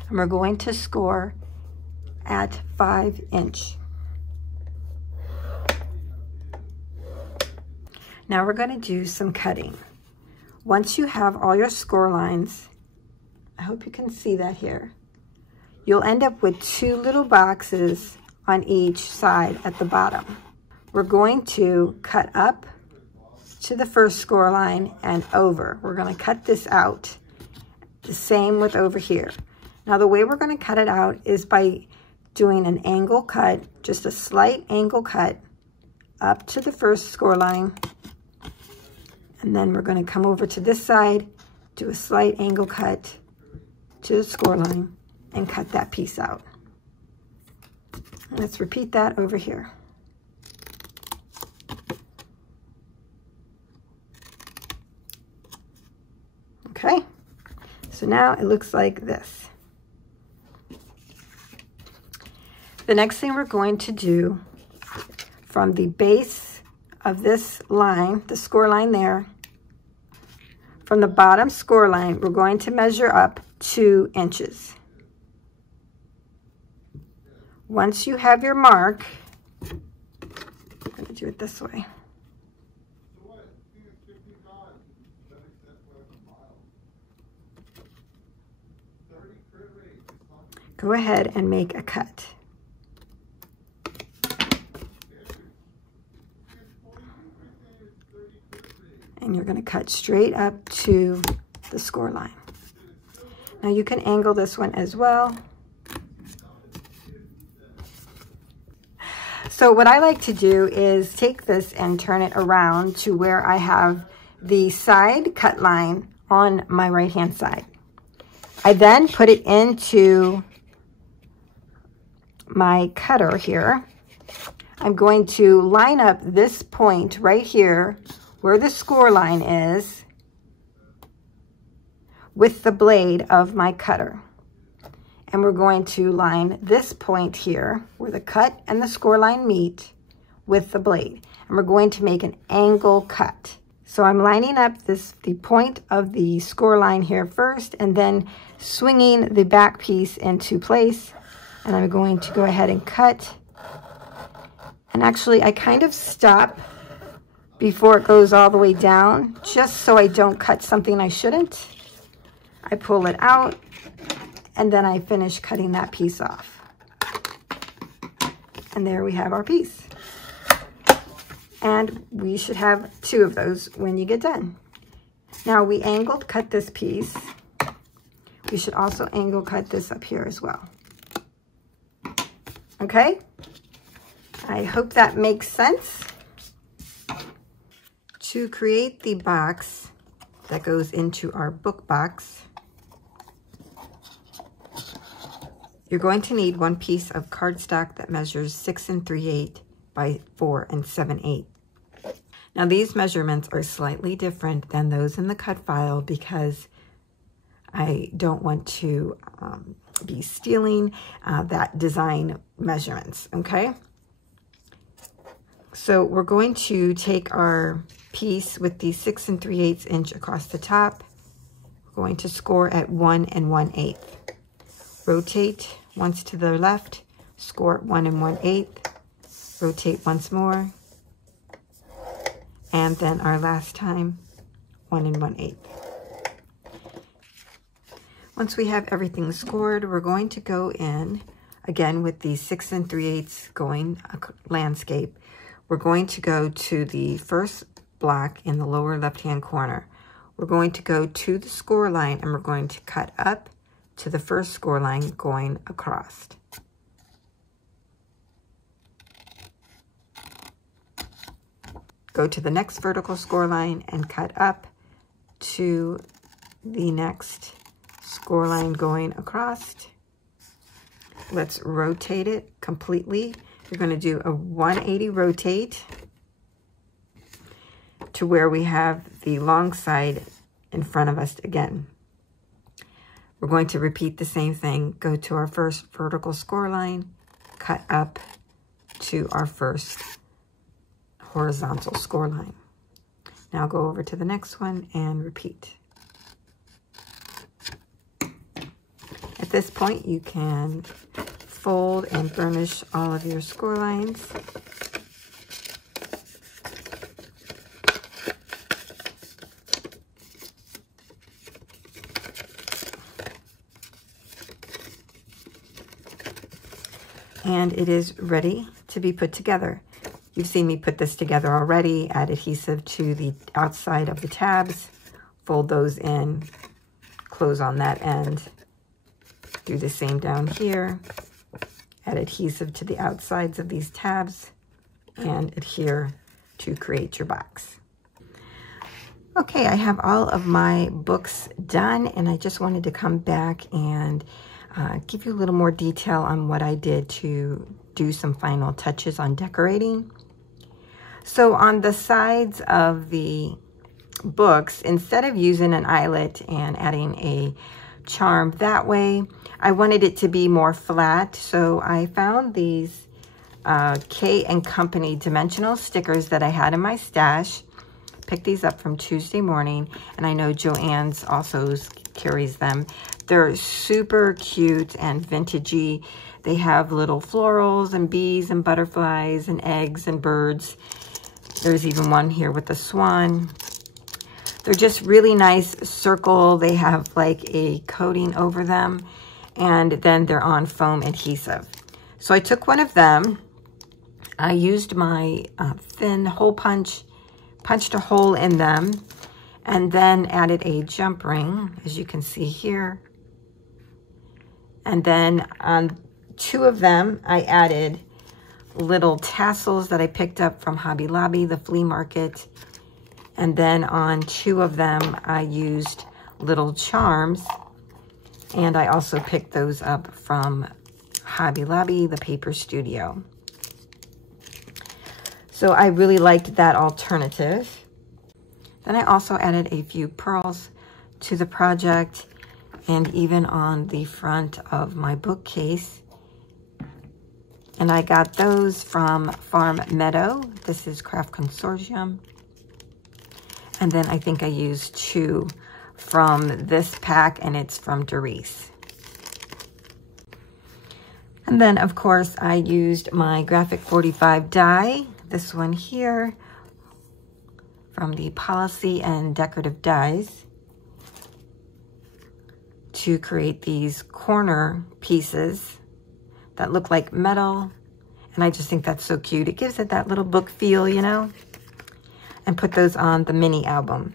and we're going to score at 5-inch. Now we're going to do some cutting. Once you have all your score lines, I hope you can see that here, you'll end up with 2 little boxes on each side at the bottom. We're going to cut up to the first score line and over. We're going to cut this out. The same with over here. Now the way we're going to cut it out is by doing an angle cut, just a slight angle cut up to the first score line. And then we're going to come over to this side, do a slight angle cut to the score line, and cut that piece out. Let's repeat that over here. Okay, so now it looks like this. The next thing we're going to do, from the base of this line, the score line there, from the bottom score line, we're going to measure up 2 inches. Once you have your mark, I'm going to do it this way. Go ahead and make a cut. And you're going to cut straight up to the score line. Now you can angle this one as well. So what I like to do is take this and turn it around to where I have the side cut line on my right hand side. I then put it into my cutter here. I'm going to line up this point right here where the score line is with the blade of my cutter. And we're going to line this point here where the cut and the score line meet with the blade. And we're going to make an angle cut. So I'm lining up the point of the score line here first, and then swinging the back piece into place. And I'm going to go ahead and cut. And actually, I kind of stop before it goes all the way down, just so I don't cut something I shouldn't. I pull it out, and then I finish cutting that piece off. And there we have our piece. And we should have 2 of those when you get done. Now we angled cut this piece. We should also angle cut this up here as well. Okay? I hope that makes sense. To create the box that goes into our book box, you're going to need 1 piece of cardstock that measures 6 3/8 by 4 7/8. Now these measurements are slightly different than those in the cut file because I don't want to be stealing that design measurements, okay? So we're going to take our piece with the 6 3/8 inch across the top. We're going to score at 1 1/8. Rotate once to the left, score at 1 1/8. Rotate once more. And then our last time, 1 1/8. Once we have everything scored, we're going to go in, again with the 6 3/8 going landscape. We're going to go to the first block in the lower left-hand corner. We're going to go to the score line, and we're going to cut up to the first score line going across. Go to the next vertical score line and cut up to the next score line going across. let's rotate it completely. We're going to do a 180 rotate to where we have the long side in front of us again. We're going to repeat the same thing. Go to our first vertical score line, cut up to our first horizontal score line. Now go over to the next one and repeat. At this point, you can fold and burnish all of your score lines. And it is ready to be put together. You've seen me put this together already, add adhesive to the outside of the tabs, fold those in, close on that end, do the same down here, add adhesive to the outsides of these tabs, and adhere to create your box. Okay, I have all of my books done, and I just wanted to come back and give you a little more detail on what I did to do some final touches on decorating. So on the sides of the books, instead of using an eyelet and adding a charm that way, I wanted it to be more flat. So I found these K & Company dimensional stickers that I had in my stash. Picked these up from Tuesday morning, and I know Joann's also carries them. They're super cute and vintagey. They have little florals and bees and butterflies and eggs and birds. There's even one here with a swan. They're just really nice circle. They have like a coating over them, and then they're on foam adhesive. So I took one of them. I used my thin hole punch, punched a hole in them, and then added a jump ring, as you can see here. And then on two of them, I added little tassels that I picked up from Hobby Lobby, the flea market. And then on two of them, I used little charms. And I also picked those up from Hobby Lobby, the paper studio. So I really liked that alternative. Then I also added a few pearls to the project, and even on the front of my bookcase. And I got those from Farm Meadow. This is Craft Consortium. And then I think I used two from this pack, and it's from Doris. And then, of course, I used my Graphic 45 die, this one here, from the Policy and Decorative Dies, to create these corner pieces that look like metal. And I just think that's so cute. It gives it that little book feel, you know, and put those on the mini album.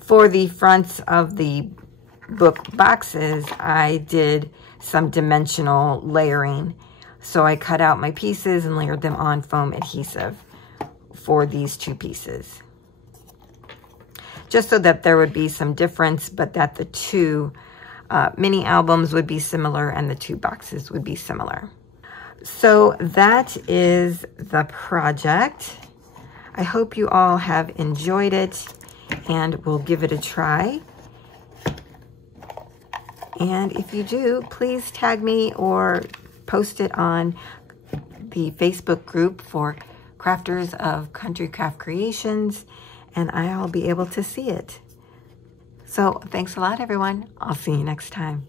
For the fronts of the book boxes, I did some dimensional layering. So I cut out my pieces and layered them on foam adhesive for these two pieces, just so that there would be some difference, but that the two mini albums would be similar and the two boxes would be similar. So that is the project. I hope you all have enjoyed it and will give it a try. And if you do, please tag me or post it on the Facebook group for Crafters of Country Craft Creations, and I'll be able to see it. So thanks a lot, everyone. I'll see you next time.